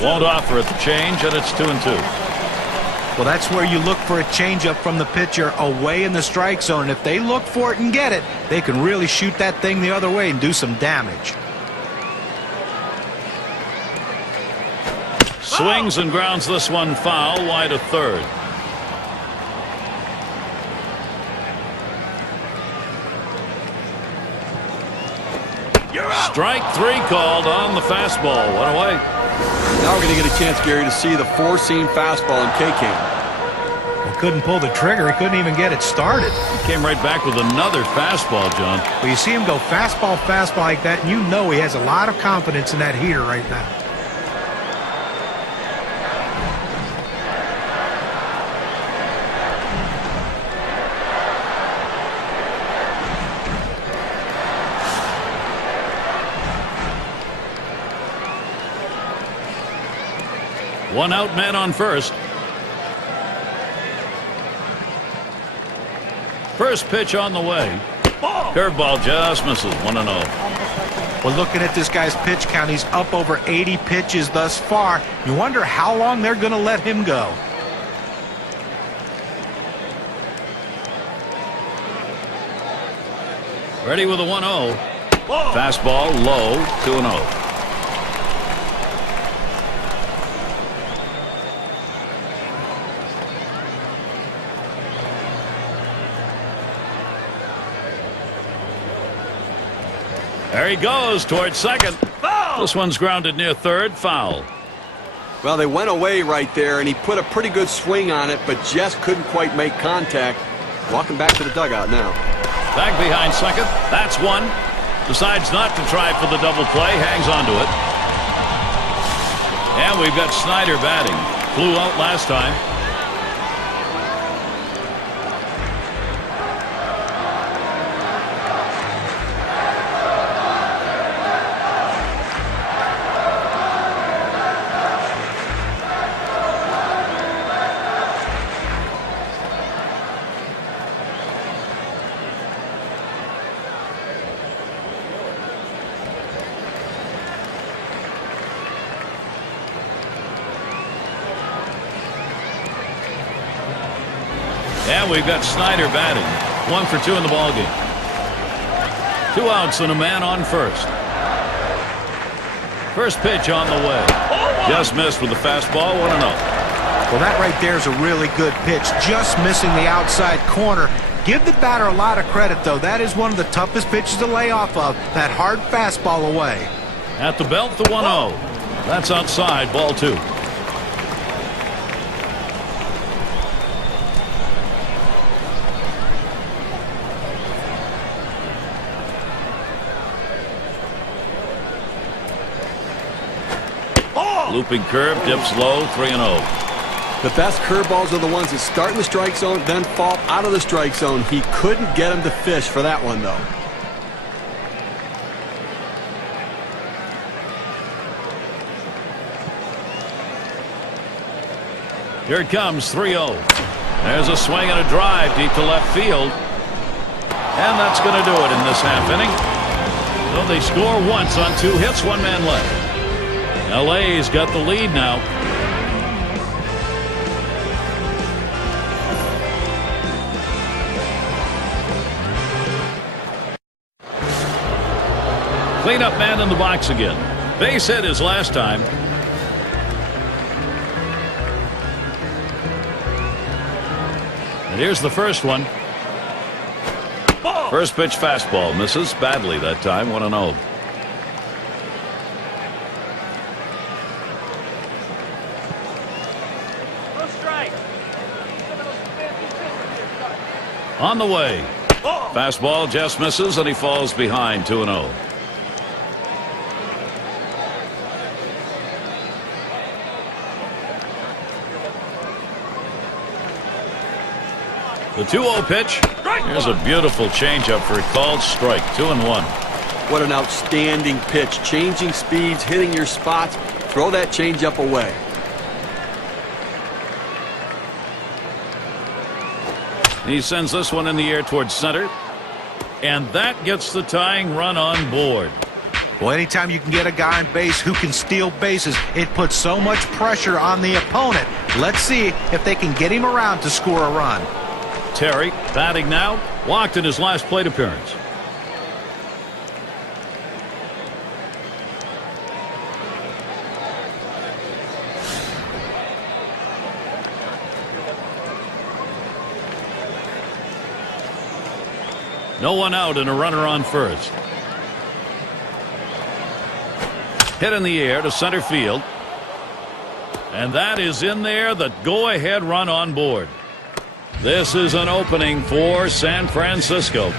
Won't offer at the change, and it's 2-2. Well, that's where you look for a changeup from the pitcher away in the strike zone. And if they look for it and get it, they can really shoot that thing the other way and do some damage. Swings and grounds this one foul, wide of third. Strike three called on the fastball. One away. Now we're going to get a chance, Gary, to see the four-seam fastball in K-Cam. He couldn't pull the trigger. He couldn't even get it started. He came right back with another fastball, John. Well, you see him go fastball like that, and you know he has a lot of confidence in that heater right now. One out, man on first. First pitch on the way. Curveball just misses. 1-0. Well, looking at this guy's pitch count, he's up over 80 pitches thus far. You wonder how long they're going to let him go. Ready with a 1-0. Fastball low, 2-0. There he goes towards second. Foul! This one's grounded near third. Foul. Well, they went away right there, and he put a pretty good swing on it, but just couldn't quite make contact. Walking back to the dugout now. Back behind second. That's one. Decides not to try for the double play. Hangs on to it. And we've got Snyder batting. Flew out last time. And we've got Snyder batting. 1 for 2 in the ballgame. 2 outs and a man on first. First pitch on the way. Just missed with the fastball. 1-0. Well, that right there is a really good pitch. Just missing the outside corner. Give the batter a lot of credit, though. That is one of the toughest pitches to lay off of. That hard fastball away. At the belt, the 1-0. That's outside. Ball 2. Looping curve, dips low, 3-0. The best curveballs are the ones that start in the strike zone, then fall out of the strike zone. He couldn't get him to fish for that one, though. Here it comes, 3-0. There's a swing and a drive deep to left field. And that's going to do it in this half inning. So they score once on 2 hits, 1 man left. LA's got the lead now. Cleanup man in the box again. Base hit his last time. And here's the first one. First pitch fastball misses badly that time. 1-0. On the way. Fastball just misses and he falls behind. 2-0. The 2-0 pitch. Here's a beautiful changeup for a called strike. 2-1. What an outstanding pitch. Changing speeds, hitting your spots. Throw that changeup away. He sends this one in the air towards center. And that gets the tying run on board. Well, anytime you can get a guy on base who can steal bases, it puts so much pressure on the opponent. Let's see if they can get him around to score a run. Terry batting now. Walked in his last plate appearance. No one out and a runner on first. Hit in the air to center field. And that is in there. The go-ahead run on board. This is an opening for San Francisco.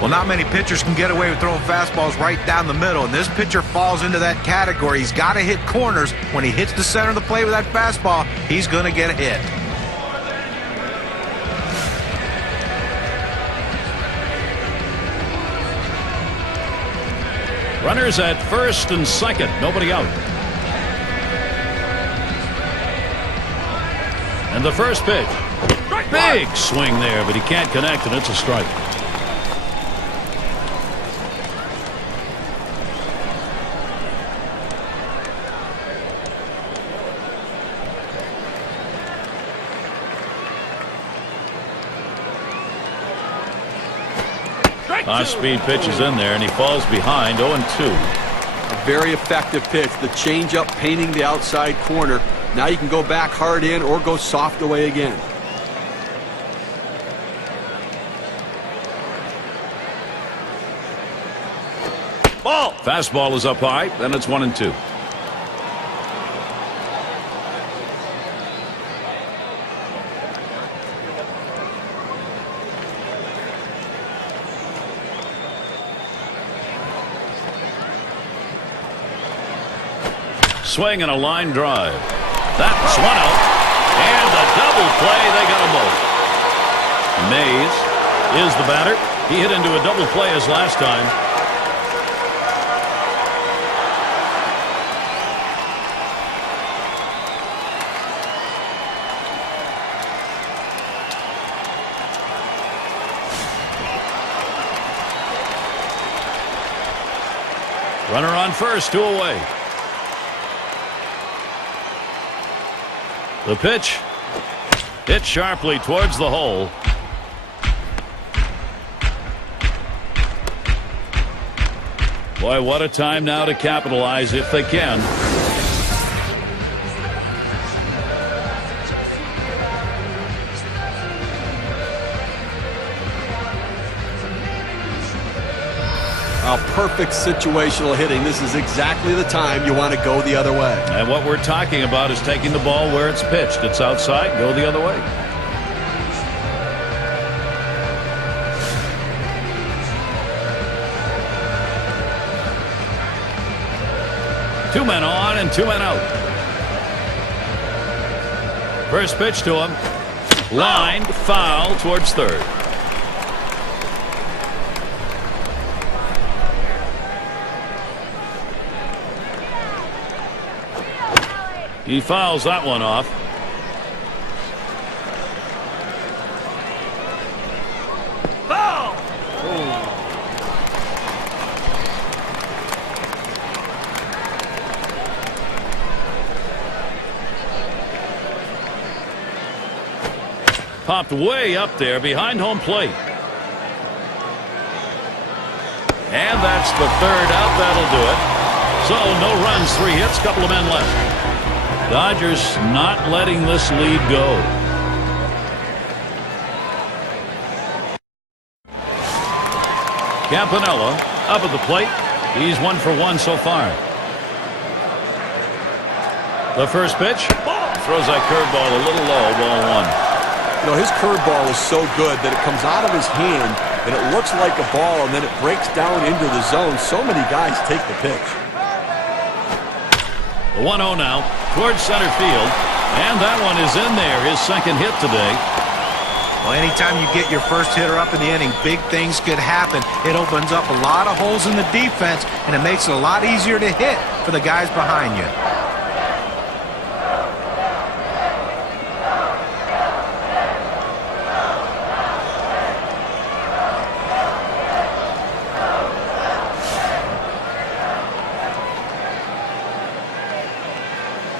Well, not many pitchers can get away with throwing fastballs right down the middle, and this pitcher falls into that category. He's got to hit corners. When he hits the center of the plate with that fastball, he's going to get a hit. Runners at first and second. Nobody out. And the first pitch. Big swing there, but he can't connect, and it's a strike. High-speed pitch is in there, and he falls behind. 0-2. A very effective pitch. The changeup painting the outside corner. Now you can go back hard in or go soft away again. Fastball is up high, then it's 1-2. Swing and a line drive. That's one out. And a double play. They got them both. Mays is the batter. He hit into a double play as last time. Runner on first, 2 away. The pitch hit sharply towards the hole. Boy, what a time now to capitalize if they can. Perfect situational hitting. This is exactly the time you want to go the other way. And what we're talking about is taking the ball where it's pitched. It's outside, go the other way. Two men on and 2 men out. First pitch to him. Lined foul towards third. He fouls that one off. Foul! Popped way up there behind home plate. And that's the third out. That'll do it. So no runs, 3 hits, couple of men left. Dodgers not letting this lead go. Campanella up at the plate. He's 1 for 1 so far. The first pitch. Throws that curveball a little low, ball 1. You know, his curveball is so good that it comes out of his hand and it looks like a ball and then it breaks down into the zone. So many guys take the pitch. The 1-0 now towards center field, and that one is in there, his second hit today. Well, anytime you get your first hitter up in the inning, big things could happen. It opens up a lot of holes in the defense, and it makes it a lot easier to hit for the guys behind you.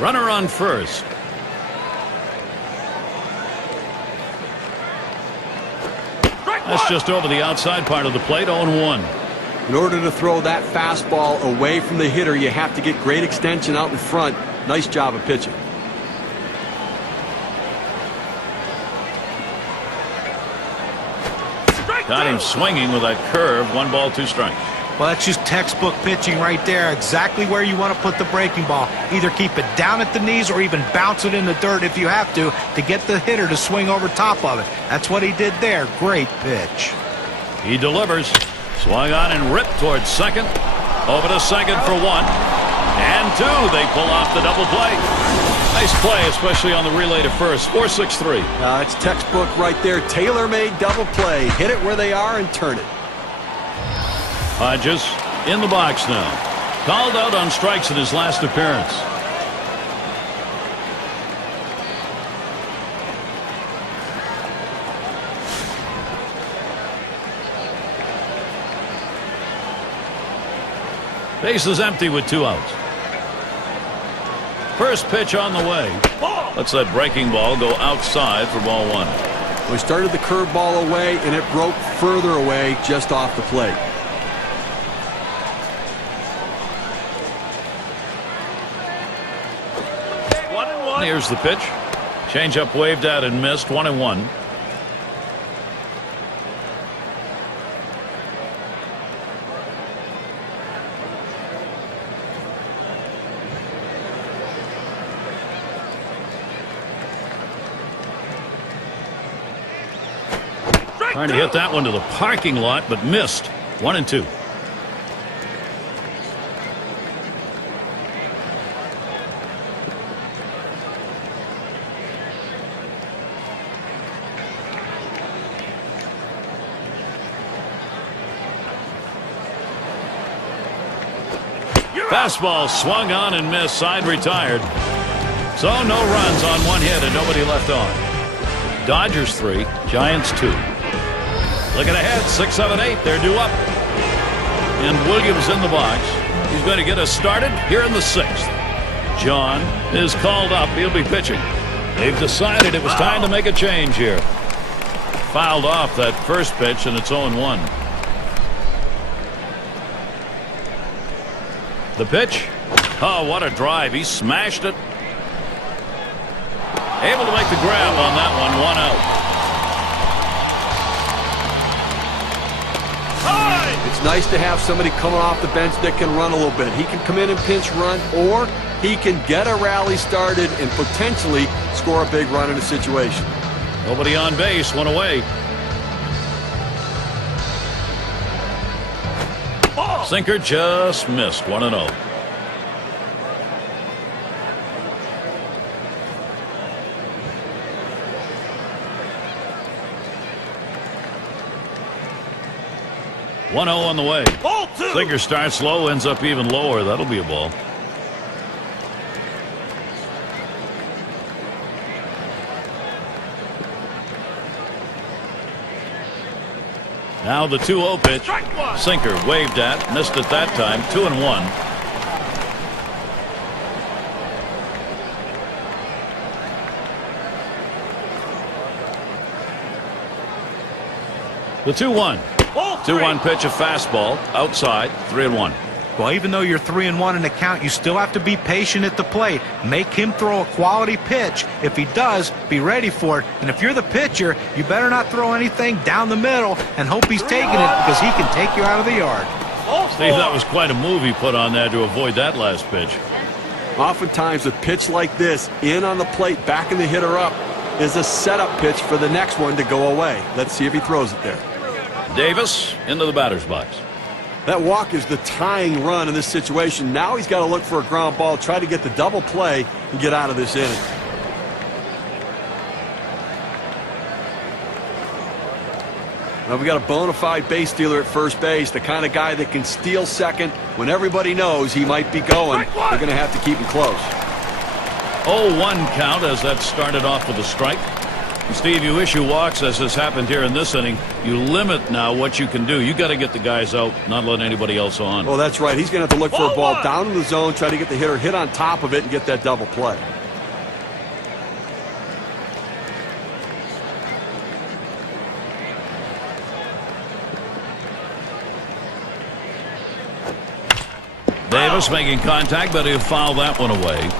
Runner on first. That's just over the outside part of the plate, 0-1. In order to throw that fastball away from the hitter, you have to get great extension out in front. Nice job of pitching. Got him swinging with that curve. 1 ball, 2 strikes. Well, that's just textbook pitching right there. Exactly where you want to put the breaking ball. Either keep it down at the knees or even bounce it in the dirt if you have to get the hitter to swing over top of it. That's what he did there. Great pitch. He delivers. Swung on and ripped towards second. Over to second for 1. And 2. They pull off the double play. Nice play, especially on the relay to first. 4-6-3. It's textbook right there. Tailor-made double play. Hit it where they are and turn it. Hodges in the box now. Called out on strikes in his last appearance. Base is empty with 2 outs. First pitch on the way. Let's that breaking ball go outside for ball 1. We started the curveball away and it broke further away just off the plate. Here's the pitch. Changeup waved at and missed. 1-1. Trying to hit that one to the parking lot, but missed. 1-2. Fastball swung on and missed. Side retired. So no runs on one hit and nobody left on. Dodgers 3, Giants 2. Looking ahead, 6, 7, 8. They're due up. And Williams in the box. He's going to get us started here in the 6th. John is called up. He'll be pitching. They've decided it was time to make a change here. Fouled off that first pitch, and it's 0-1. The pitch. Oh, what a drive. He smashed it. Able to make the grab on that one. 1 out. It's nice to have somebody coming off the bench that can run a little bit. He can come in and pinch run, or he can get a rally started and potentially score a big run in a situation. Nobody on base. 1 away. Sinker just missed. 1-0. On the way. Sinker starts low, ends up even lower. That'll be a ball. Now the 2-0 pitch. Sinker waved at, missed it that time. 2-1. The 2-1. 2-1 pitch, a fastball outside. 3-1. Well, even though you're 3-1 in the count, you still have to be patient at the plate. Make him throw a quality pitch. If he does, be ready for it. And if you're the pitcher, you better not throw anything down the middle and hope he's taking it, because he can take you out of the yard. Steve, that was quite a move he put on there to avoid that last pitch. Oftentimes a pitch like this, in on the plate, backing the hitter up, is a setup pitch for the next one to go away. Let's see if he throws it there. Davis into the batter's box. That walk is the tying run in this situation. Now he's got to look for a ground ball, try to get the double play, and get out of this inning. Now we got a bona fide base stealer at first base, the kind of guy that can steal second when everybody knows he might be going. They're going to have to keep him close. 0-1 count as that started off with a strike. Steve, you issue walks, as has happened here in this inning. You limit now what you can do. You got to get the guys out, not let anybody else on. Well, that's right. He's going to have to look for a ball down in the zone, try to get the hitter hit on top of it and get that double play. Davis making contact, but he'll foul that one away.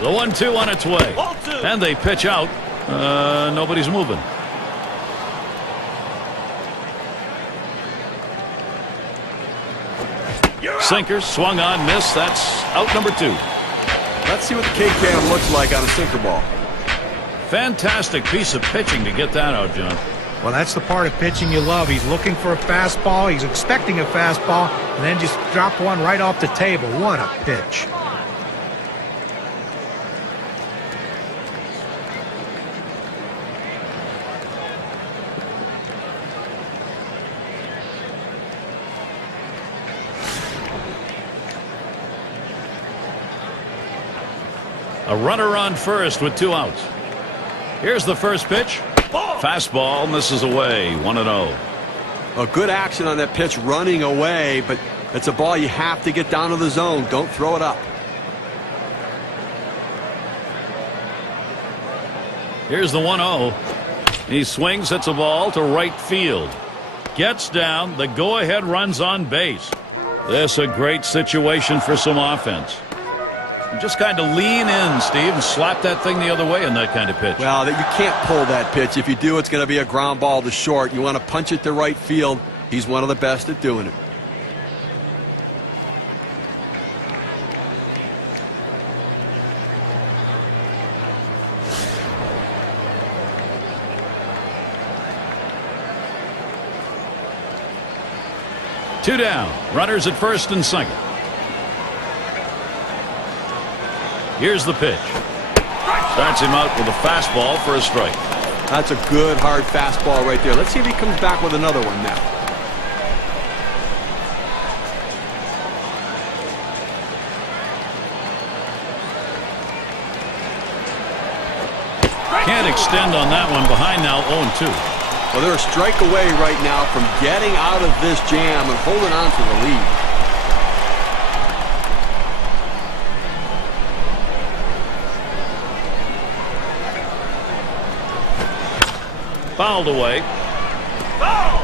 The 1-2 on its way. And they pitch out. Nobody's moving. Sinker swung on, missed. That's out number 2. Let's see what the K-Cam looks like on a sinker ball. Fantastic piece of pitching to get that out, John. Well, that's the part of pitching you love. He's looking for a fastball. He's expecting a fastball, and then just drop one right off the table. What a pitch. A runner on first with 2 outs. Here's the first pitch. Fastball misses away. 1-0. A good action on that pitch, running away, but it's a ball you have to get down to the zone. Don't throw it up. Here's the 1-0. He swings, hits a ball to right field. Gets down. The go-ahead runs on base. This a great situation for some offense. Just kind of lean in, Steve, and slap that thing the other way in that kind of pitch. Well, you can't pull that pitch. If you do, it's going to be a ground ball to short. You want to punch it to right field. He's one of the best at doing it. Two down. Runners at first and second. Here's the pitch. Starts him out with a fastball for a strike. That's a good, hard fastball right there. Let's see if he comes back with another one now. Can't extend on that one. Behind now 0-2. Well, they're a strike away right now from getting out of this jam and holding on to the lead. Fouled away. Foul!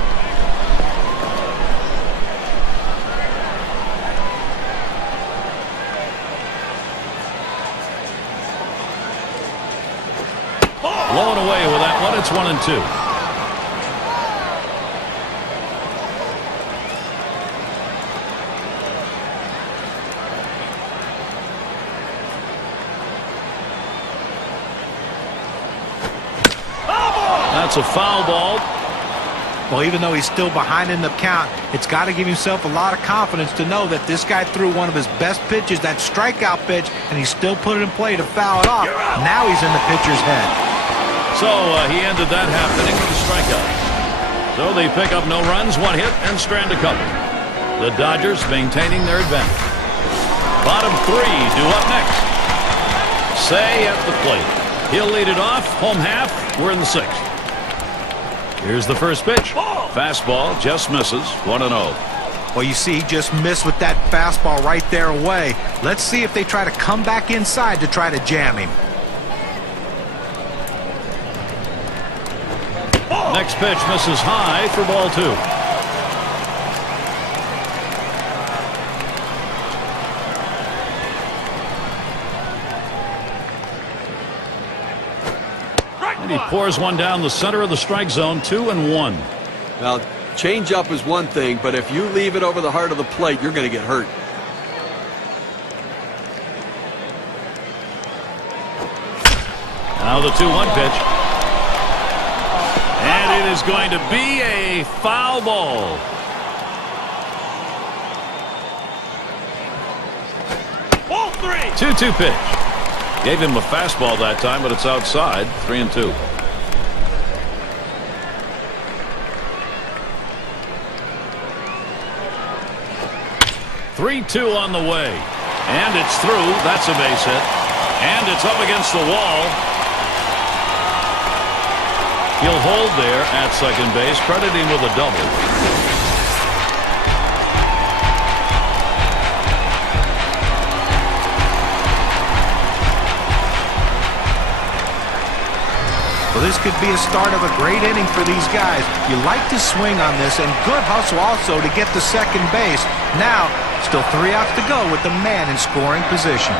Blown away with that one. It's 1-2. That's a foul ball. Well, even though he's still behind in the count, it's got to give himself a lot of confidence to know that this guy threw one of his best pitches, that strikeout pitch, and he still put it in play to foul it off. Now he's in the pitcher's head. So he ended that half inning with a strikeout. So they pick up no runs, one hit, and strand a couple. The Dodgers maintaining their advantage. Bottom three due up next. Say at the plate. He'll lead it off. Home half. We're in the sixth. Here's the first pitch. Fastball just misses. 1-0. Well, you see, he just missed with that fastball right there away. Let's see if they try to come back inside to try to jam him. Next pitch misses high for ball two. And he pours one down the center of the strike zone. 2-1. Now, change-up is one thing, but if you leave it over the heart of the plate, you're going to get hurt. Now the 2-1 pitch. And it is going to be a foul ball. Ball three. 2-2 pitch. Gave him a fastball that time, but it's outside. 3-2. Three-two on the way. And it's through. That's a base hit. And it's up against the wall. He'll hold there at second base, crediting with a double. Well, this could be a start of a great inning for these guys. You like to swing on this, and good hustle also to get to second base. Now, still 3 outs to go with the man in scoring position.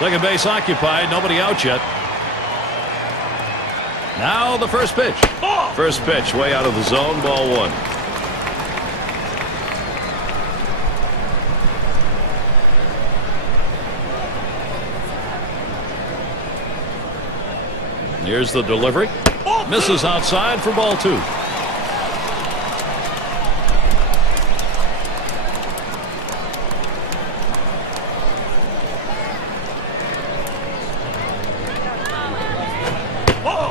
Second base occupied. Nobody out yet. Now the first pitch. First pitch way out of the zone. Ball one. Here's the delivery. Misses outside for ball two.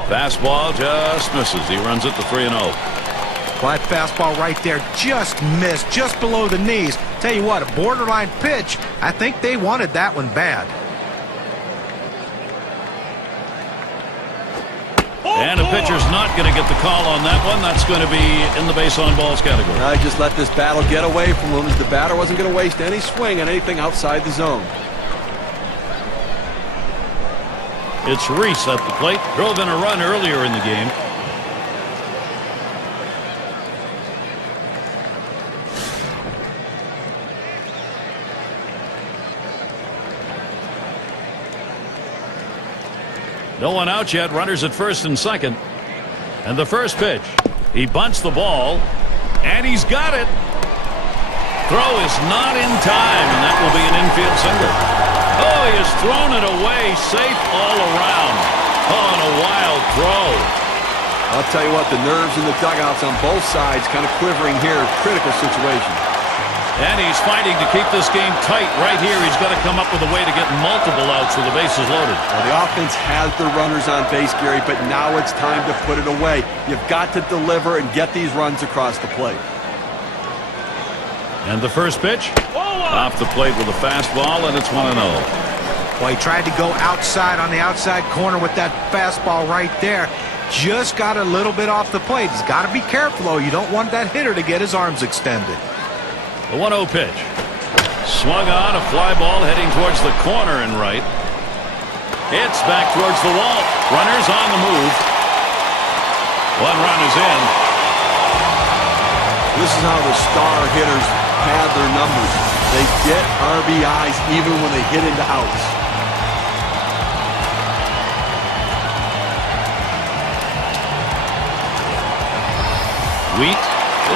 Fastball just misses. He runs it to 3-0. Well, that fastball right there just missed, just below the knees. Tell you what, a borderline pitch. I think they wanted that one bad. And a pitcher's not going to get the call on that one. That's going to be in the base on balls category. I just let this battle get away from him, as the batter wasn't going to waste any swing on anything outside the zone. It's Reese at the plate. Drove in a run earlier in the game. No one out yet. Runners at first and second. And the first pitch. He bunts the ball. And he's got it. Throw is not in time. And that will be an infield single. Oh, he has thrown it away, safe all around. Oh, and a wild throw. I'll tell you what, the nerves in the dugouts on both sides kind of quivering here. Critical situation. And he's fighting to keep this game tight right here. He's got to come up with a way to get multiple outs with the bases loaded. Well, the offense has the runners on base, Gary, but now it's time to put it away. You've got to deliver and get these runs across the plate. And the first pitch, off the plate with a fastball, and it's 1-0. Well, he tried to go outside on the outside corner with that fastball right there. Just got a little bit off the plate. He's got to be careful, though. You don't want that hitter to get his arms extended. The 1-0 pitch. Swung on, a fly ball heading towards the corner and right. It's back towards the wall. Runners on the move. One run is in. This is how the star hitters pad their numbers. They get RBIs even when they hit into outs. Wheat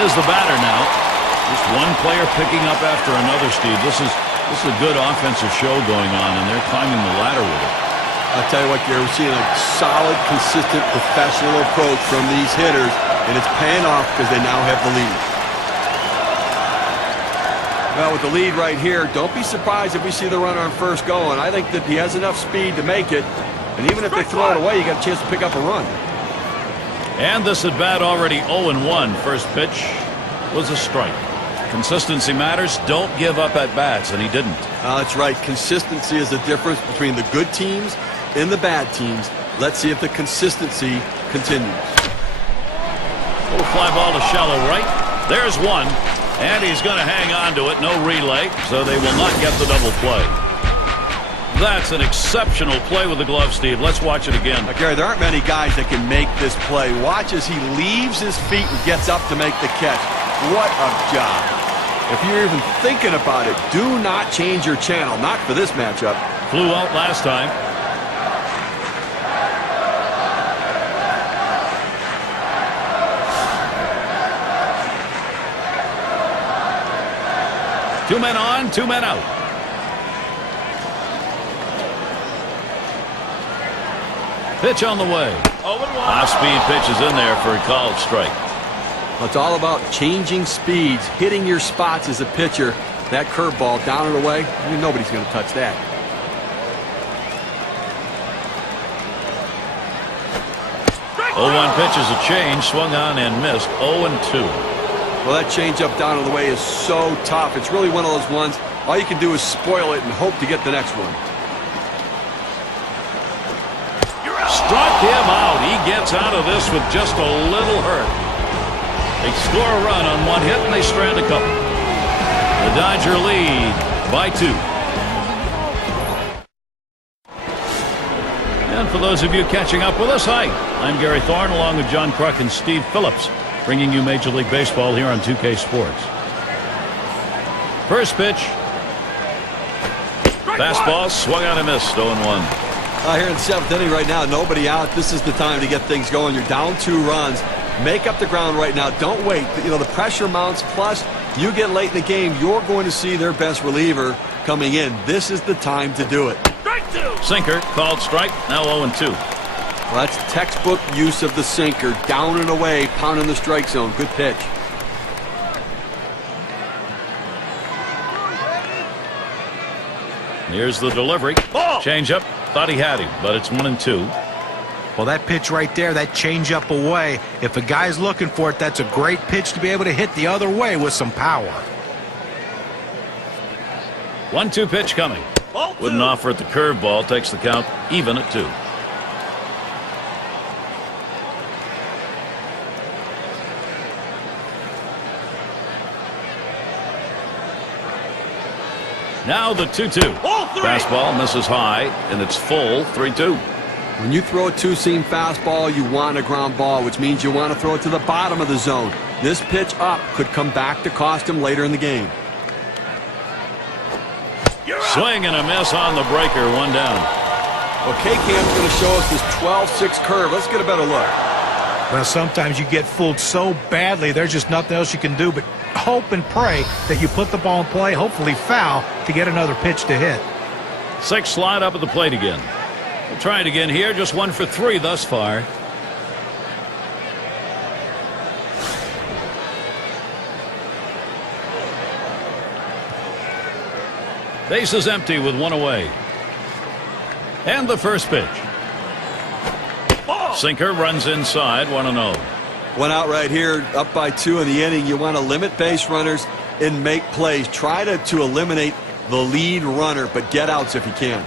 is the batter now. Just one player picking up after another, Steve. This is a good offensive show going on, and they're climbing the ladder with it. I'll tell you what, Gary, we're seeing a solid, consistent, professional approach from these hitters, and it's paying off because they now have the lead. Well, with the lead right here, don't be surprised if we see the runner on first going. I think that he has enough speed to make it, and even if they throw it away, you got a chance to pick up a run. And this at bat already 0-1. First pitch was a strike. Consistency matters. Don't give up at bats, and he didn't. That's right. Consistency is the difference between the good teams and the bad teams. Let's see if the consistency continues. Little fly ball to shallow right. There's one, and he's going to hang on to it. No relay, so they will not get the double play. That's an exceptional play with the glove, Steve. Let's watch it again. Gary, there aren't many guys that can make this play. Watch as he leaves his feet and gets up to make the catch. What a job. If you're even thinking about it, do not change your channel. Not for this matchup. Flew out last time. Two men on, two men out. Pitch on the way. Off-speed pitch is in there for a called strike. It's all about changing speeds, hitting your spots as a pitcher. That curveball down and away, nobody's going to touch that. Oh, 1 pitch is a change, swung on and missed. 0-2. Well, that changeup down and away is so tough. It's really one of those ones, all you can do is spoil it and hope to get the next one. Struck him out. He gets out of this with just a little hurt. They score a run on one hit and they strand a couple. The Dodger lead by 2. And for those of you catching up with us, hi, I'm Gary Thorne along with John Kruk and Steve Phillips, bringing you Major League Baseball here on 2K Sports. First pitch. Fastball swung on and missed. 0-1. Here in the 7th inning right now, nobody out. This is the time to get things going. You're down 2 runs. Make up the ground right now. Don't wait. The pressure mounts. Plus, you get late in the game, you're going to see their best reliever coming in. This is the time to do it. Sinker called strike. Now 0-2. Well, that's textbook use of the sinker. Down and away, pounding the strike zone. Good pitch. Here's the delivery. Change up. Thought he had him, but it's 1-2. Well, that pitch right there, that change up away, if a guy's looking for it, that's a great pitch to be able to hit the other way with some power. 1-2 pitch coming. Wouldn't offer at the curveball. Takes the count even at 2. Now the 2-2. Fastball misses high, and it's full 3-2. When you throw a two-seam fastball, you want a ground ball, which means you want to throw it to the bottom of the zone. This pitch up could come back to cost him later in the game. Swing and a miss on the breaker. 1 down. Well, K-Cam's going to show us this 12-6 curve. Let's get a better look. Well, sometimes you get fooled so badly, there's just nothing else you can do but hope and pray that you put the ball in play, hopefully foul, to get another pitch to hit. 6 slide up at the plate again. We'll try it again here. Just 1 for 3 thus far. Base is empty with 1 away. And the first pitch. Sinker runs inside, 1-0. 1 out right here, up by 2 in the inning. You want to limit base runners and make plays. Try to eliminate the lead runner, but get outs if you can.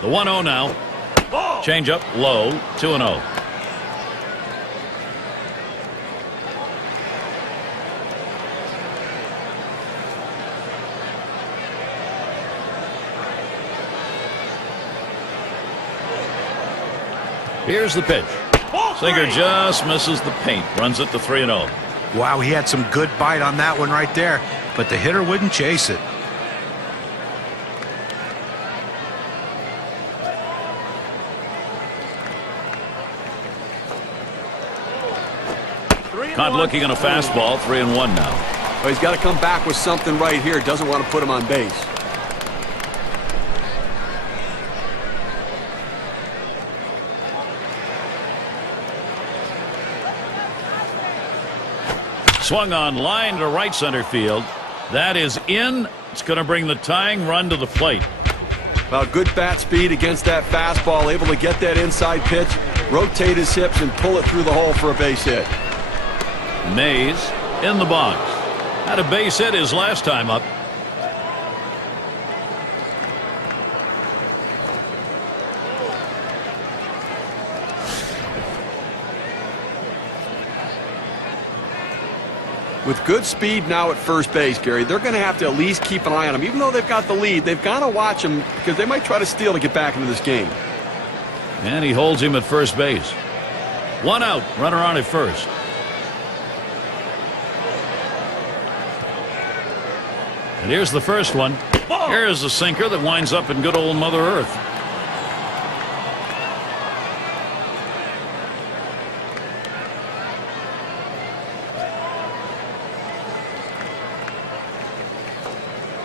The 1-0 now. Change up low, 2-0. Here's the pitch. Sinker just misses the paint. Runs it to 3-0. Wow, he had some good bite on that one right there, but the hitter wouldn't chase it. Caught looking on a fastball, 3-1 now. Well, he's got to come back with something right here. Doesn't want to put him on base. Swung on line to right center field. That is in. It's going to bring the tying run to the plate. Well, good bat speed against that fastball. Able to get that inside pitch, rotate his hips, and pull it through the hole for a base hit. Mays in the box. Had a base hit his last time up. With good speed now at first base, Gary, they're going to have to at least keep an eye on him. Even though they've got the lead, they've got to watch him because they might try to steal to get back into this game. And he holds him at first base. 1 out, runner on at first. And here's the first one. Here's the sinker that winds up in good old Mother Earth.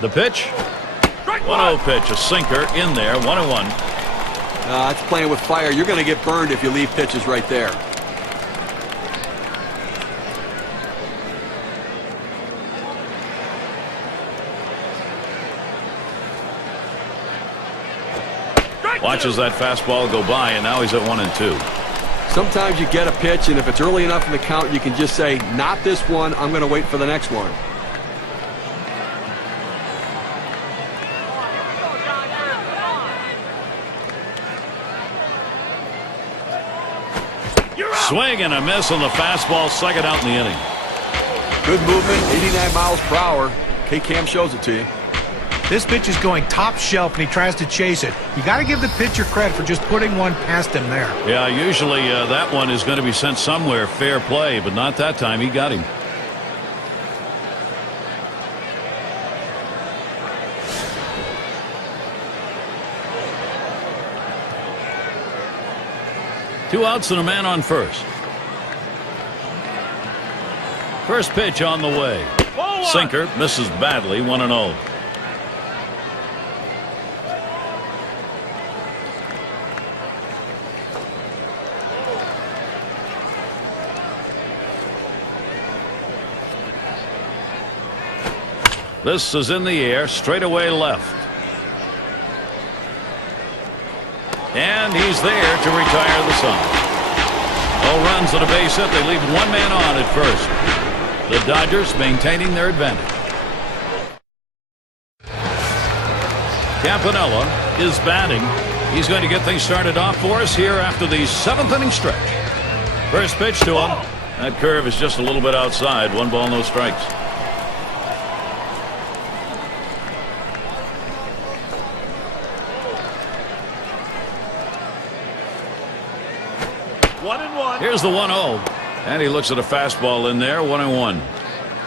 The pitch. 1-0 pitch, a sinker in there, 1-1. That's playing with fire. You're going to get burned if you leave pitches right there. Watches that fastball go by, and now he's at 1-2. Sometimes you get a pitch, and if it's early enough in the count, you can just say, not this one, I'm going to wait for the next one. Swing and a miss on the fastball, second out in the inning. Good movement, 89 miles per hour. K-Cam shows it to you. This pitch is going top shelf, and he tries to chase it. You got to give the pitcher credit for just putting one past him there. Yeah, usually that one is going to be sent somewhere, fair play, but not that time. He got him. Two outs and a man on first. First pitch on the way. Sinker misses badly, 1-0. This is in the air, straight away left. And he's there to retire the side. No runs and a base hit. They leave 1 man on at first. The Dodgers maintaining their advantage. Campanella is batting. He's going to get things started off for us here after the 7th inning stretch. First pitch to him. That curve is just a little bit outside. 1 ball, no strikes. Here's the 1-0, and he looks at a fastball in there, 1-1.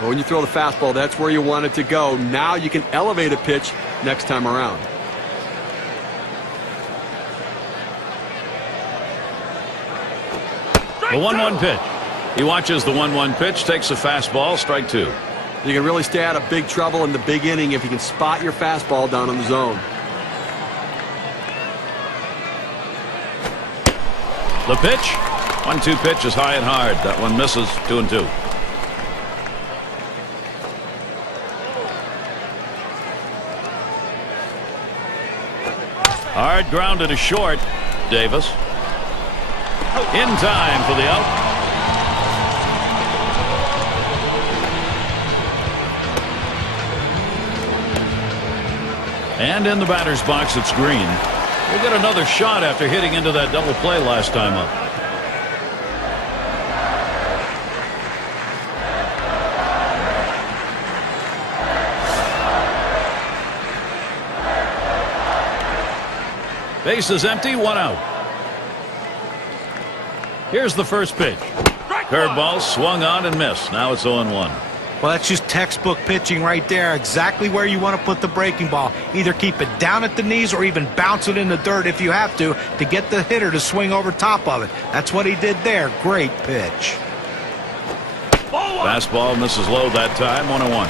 Well, when you throw the fastball, that's where you want it to go. Now you can elevate a pitch next time around. The 1-1 pitch. He watches the 1-1 pitch, takes a fastball, strike 2. You can really stay out of big trouble in the big inning if you can spot your fastball down in the zone. The pitch. 1-2 pitch is high and hard. That one misses. 2-2. Hard grounded to short. Davis. In time for the out. And in the batter's box, it's Green. We'll get another shot after hitting into that double play last time up. Base is empty, 1 out. Here's the first pitch. Curveball swung on and missed. Now it's 0-1. Well, that's just textbook pitching right there. Exactly where you want to put the breaking ball. Either keep it down at the knees or even bounce it in the dirt if you have to get the hitter to swing over top of it. That's what he did there. Great pitch. Fastball misses low that time, 1-1.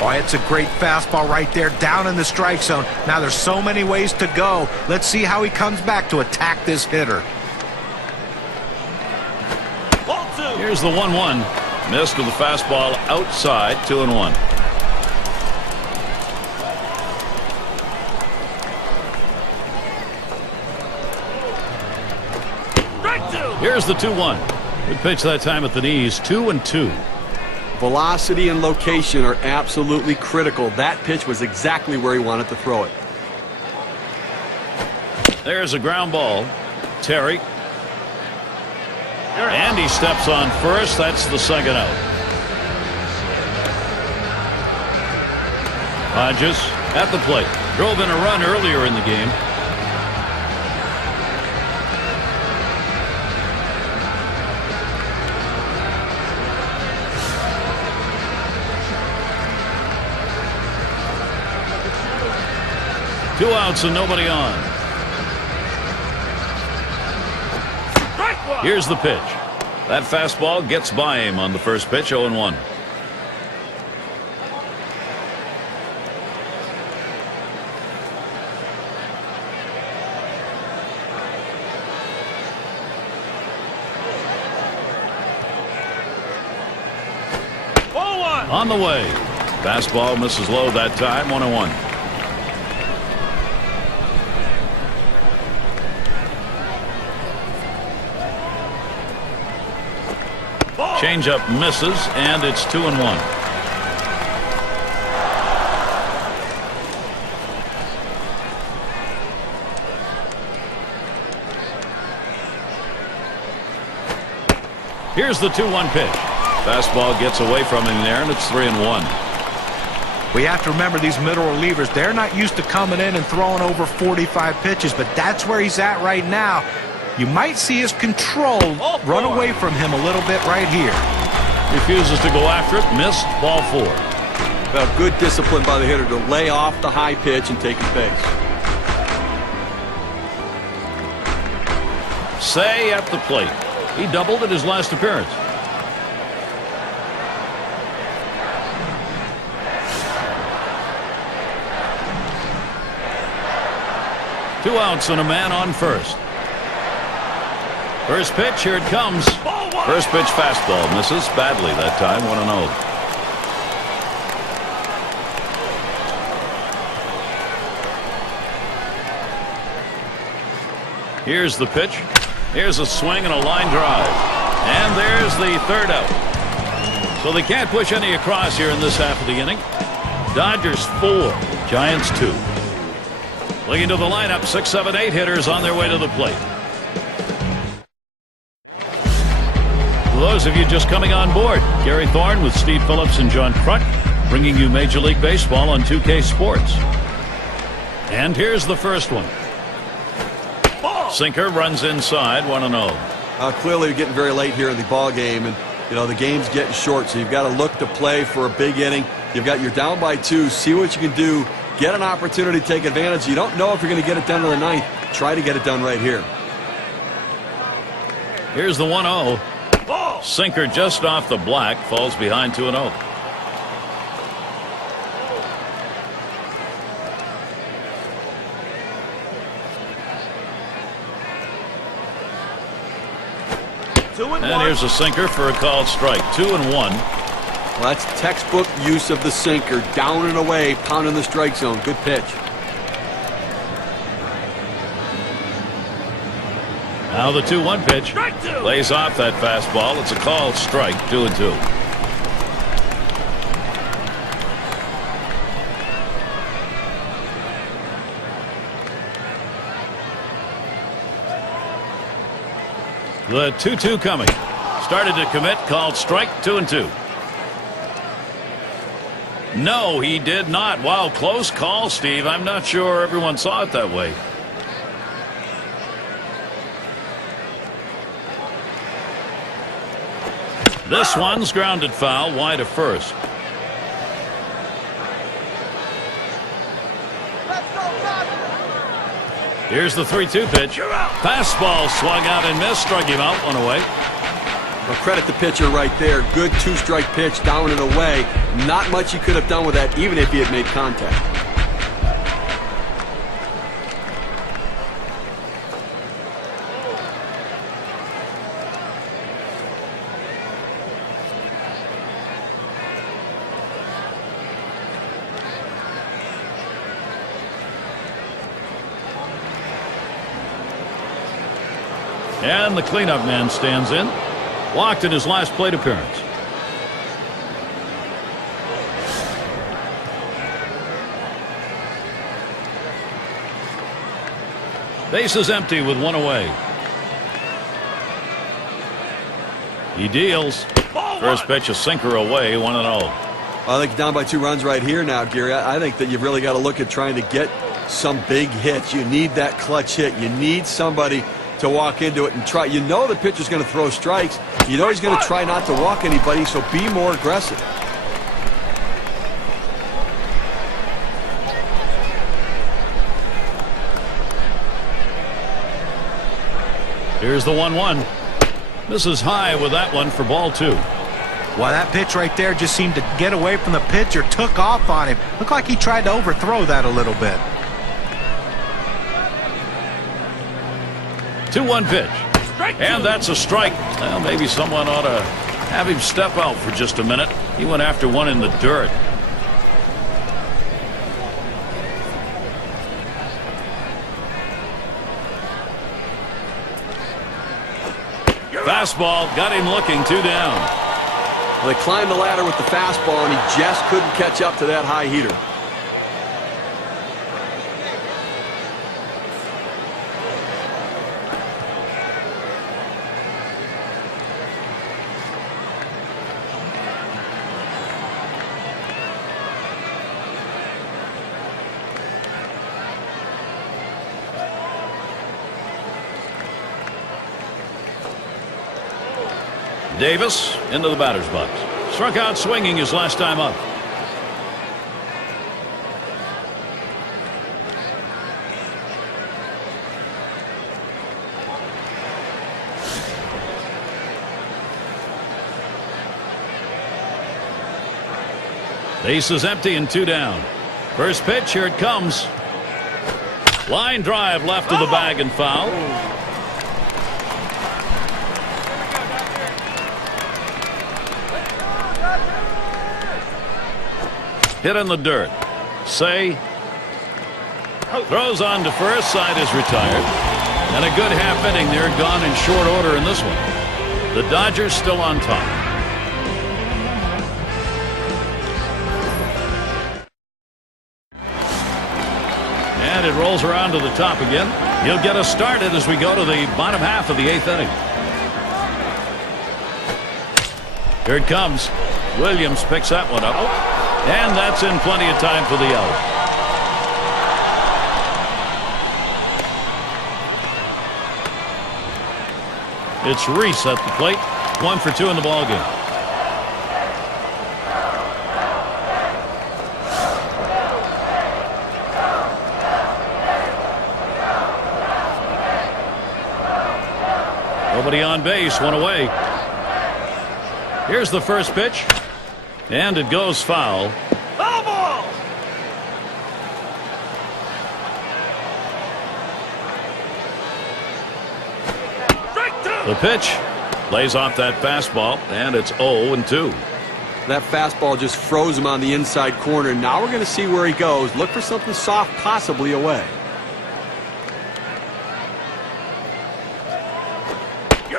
Oh, it's a great fastball right there down in the strike zone. Now there's so many ways to go. Let's see how he comes back to attack this hitter. Here's the 1-1. Missed with the fastball outside, 2-1. Here's the 2-1. Good pitch that time at the knees, 2-2. Velocity and location are absolutely critical. That pitch was exactly where he wanted to throw it. There's a ground ball. Terry. And he steps on first. That's the second out. Hodges at the plate. Drove in a run earlier in the game. Two outs and nobody on. Here's the pitch. That fastball gets by him on the first pitch, 0-1. On the way. Fastball misses low that time, 1-1. Changeup misses, and it's 2-1. Here's the 2-1 pitch. Fastball gets away from him there, and it's 3-1. We have to remember these middle relievers, they're not used to coming in and throwing over 45 pitches, but that's where he's at right now. You might see his control run away from him a little bit right here. Refuses to go after it. Missed. Ball 4. Well, good discipline by the hitter to lay off the high pitch and take his base. Say at the plate. He doubled at his last appearance. Two outs and a man on first. First pitch, here it comes. First pitch fastball misses badly that time, 1-0. Here's the pitch. Here's a swing and a line drive. And there's the third out. So they can't push any across here in this half of the inning. Dodgers 4, Giants 2. Looking to the lineup, 6, 7, 8 hitters on their way to the plate. For those of you just coming on board, Gary Thorne with Steve Phillips and John Kruk, bringing you Major League Baseball on 2K Sports. And here's the first one. Sinker runs inside, 1-0. Clearly getting very late here in the ball game, and the game's getting short, so you've got to look to play for a big inning. You've got you're down by 2. See what you can do. Get an opportunity to take advantage. You don't know if you're going to get it done to the 9th. Try to get it done right here. Here's the 1-0. Sinker just off the black, falls behind 2-0. 2-1. And here's a sinker for a called strike. 2-1. Well, that's textbook use of the sinker. Down and away, pounding the strike zone. Good pitch. Now the 2-1 pitch. Strike two. Lays off that fastball. It's a called strike. 2-2. The 2-2 coming. Started to commit. Called strike. 2-2. No, he did not. Wow, close call, Steve. I'm not sure everyone saw it that way. This one's grounded foul, wide of first. Here's the 3-2 pitch. Fastball swung out and missed. Struck him out. 1 away. Well, credit the pitcher right there. Good 2-strike pitch, down and away. Not much he could have done with that, even if he had made contact. And the cleanup man stands in. Walked in his last plate appearance. Base is empty with 1 away. He deals. First pitch, a sinker away, 1-0. I think down by 2 runs right here now, Gary. I think that you've really got to look at trying to get some big hits. You need that clutch hit. You need somebody to walk into it and try. You know the pitcher's going to throw strikes. You know he's going to try not to walk anybody, so be more aggressive. Here's the 1-1. Misses high with that one for ball 2. Well, that pitch right there just seemed to get away from the pitcher, took off on him. Looked like he tried to overthrow that a little bit. 2-1 pitch. And that's a strike. Well, maybe someone ought to have him step out for just a minute. He went after one in the dirt. Fastball got him looking. 2 down. Well, they climbed the ladder with the fastball, and he just couldn't catch up to that high heater. Davis into the batter's box. Struck out swinging his last time up. Base is empty and 2 down. First pitch, here it comes. Line drive left of the bag and foul. Hit in the dirt. Say throws on to first. Side is retired. And a good half inning there, gone in short order in this one. The Dodgers still on top. And it rolls around to the top again. He'll get us started as we go to the bottom half of the 8th inning. Here it comes. Williams picks that one up. And that's in plenty of time for the out. It's Reese at the plate. 1 for 2 in the ballgame. Nobody on base, 1 away. Here's the first pitch. And it goes foul. Foul ball! Strike 2! The pitch. Lays off that fastball, and it's 0-2. That fastball just froze him on the inside corner. Now we're going to see where he goes. Look for something soft, possibly away.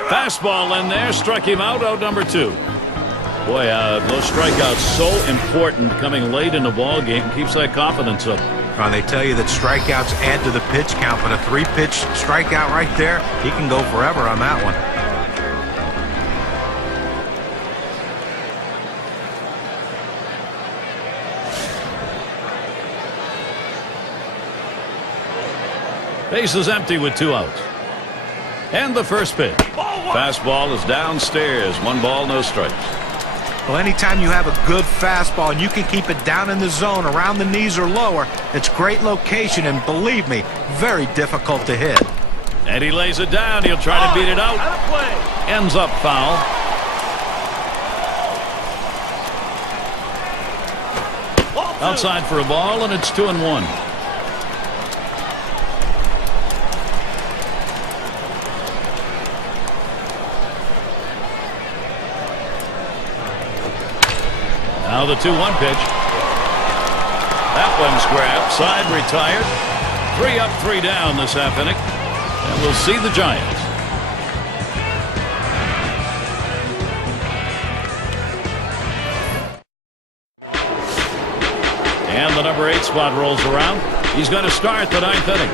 Fastball in there, struck him out, out number 2. Boy, those strikeouts so important coming late in the ball game. Keeps that confidence up. They tell you that strikeouts add to the pitch count, but a 3-pitch strikeout right there, he can go forever on that one. Base is empty with 2 outs. And the first pitch. Fastball is downstairs. 1 ball, no strikes. Well, anytime you have a good fastball and you can keep it down in the zone around the knees or lower, it's great location and, believe me, very difficult to hit. And he lays it down. He'll try to beat it out. Ends up foul. Outside for a ball, and it's 2-1. Now the 2-1 pitch. That one's grabbed. Side retired. 3 up, 3 down this half inning. And we'll see the Giants. And the number 8 spot rolls around. He's going to start the 9th inning.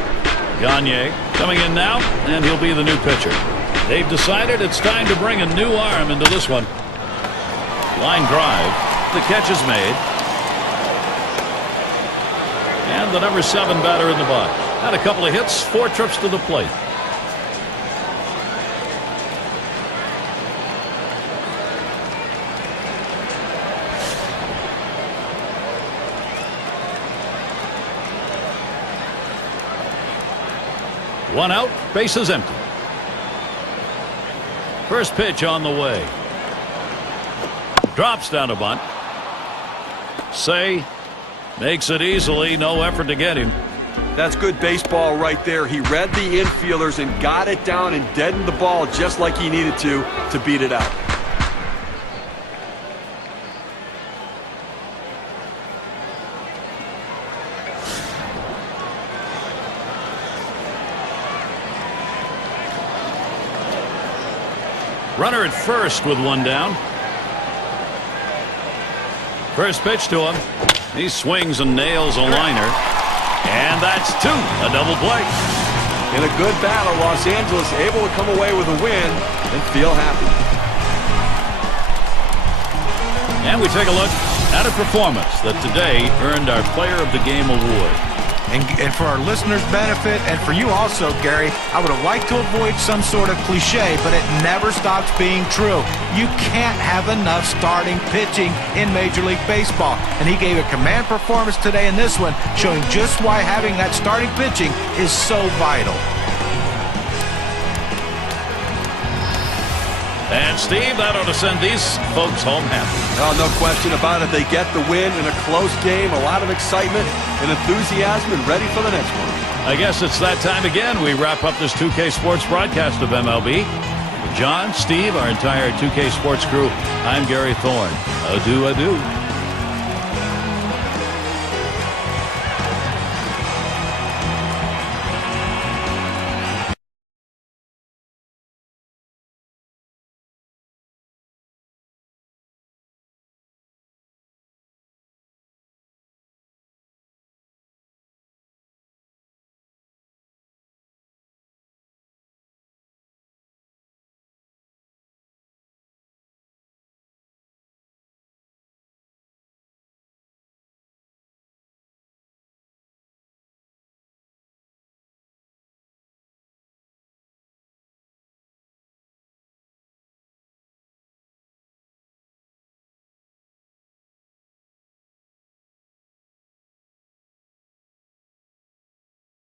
Gagne coming in now, and he'll be the new pitcher. They've decided it's time to bring a new arm into this one. Line drive. The catch is made. And the number 7 batter in the box. Had a couple of hits, 4 trips to the plate. One out, base is empty. First pitch on the way. Drops down a bunt. Say makes it easily, no effort to get him. That's good baseball right there. He read the infielders and got it down and deadened the ball just like he needed to beat it out. Runner at first with 1 down. First pitch to him. He swings and nails a liner. And that's 2. A double play. In a good battle, Los Angeles able to come away with a win and feel happy. And we take a look at a performance that today earned our Player of the Game award. And for our listeners' benefit, and for you also, Gary, I would have liked to avoid some sort of cliche, but it never stops being true. You can't have enough starting pitching in Major League Baseball. And he gave a command performance today in this one, showing just why having that starting pitching is so vital. And Steve, that ought to send these folks home happy. Oh, no question about it. They get the win in a close game, a lot of excitement and enthusiasm, and ready for the next one. I guess it's that time again. We wrap up this 2K Sports broadcast of MLB. John, Steve, our entire 2K Sports crew, I'm Gary Thorne. Adieu, adieu.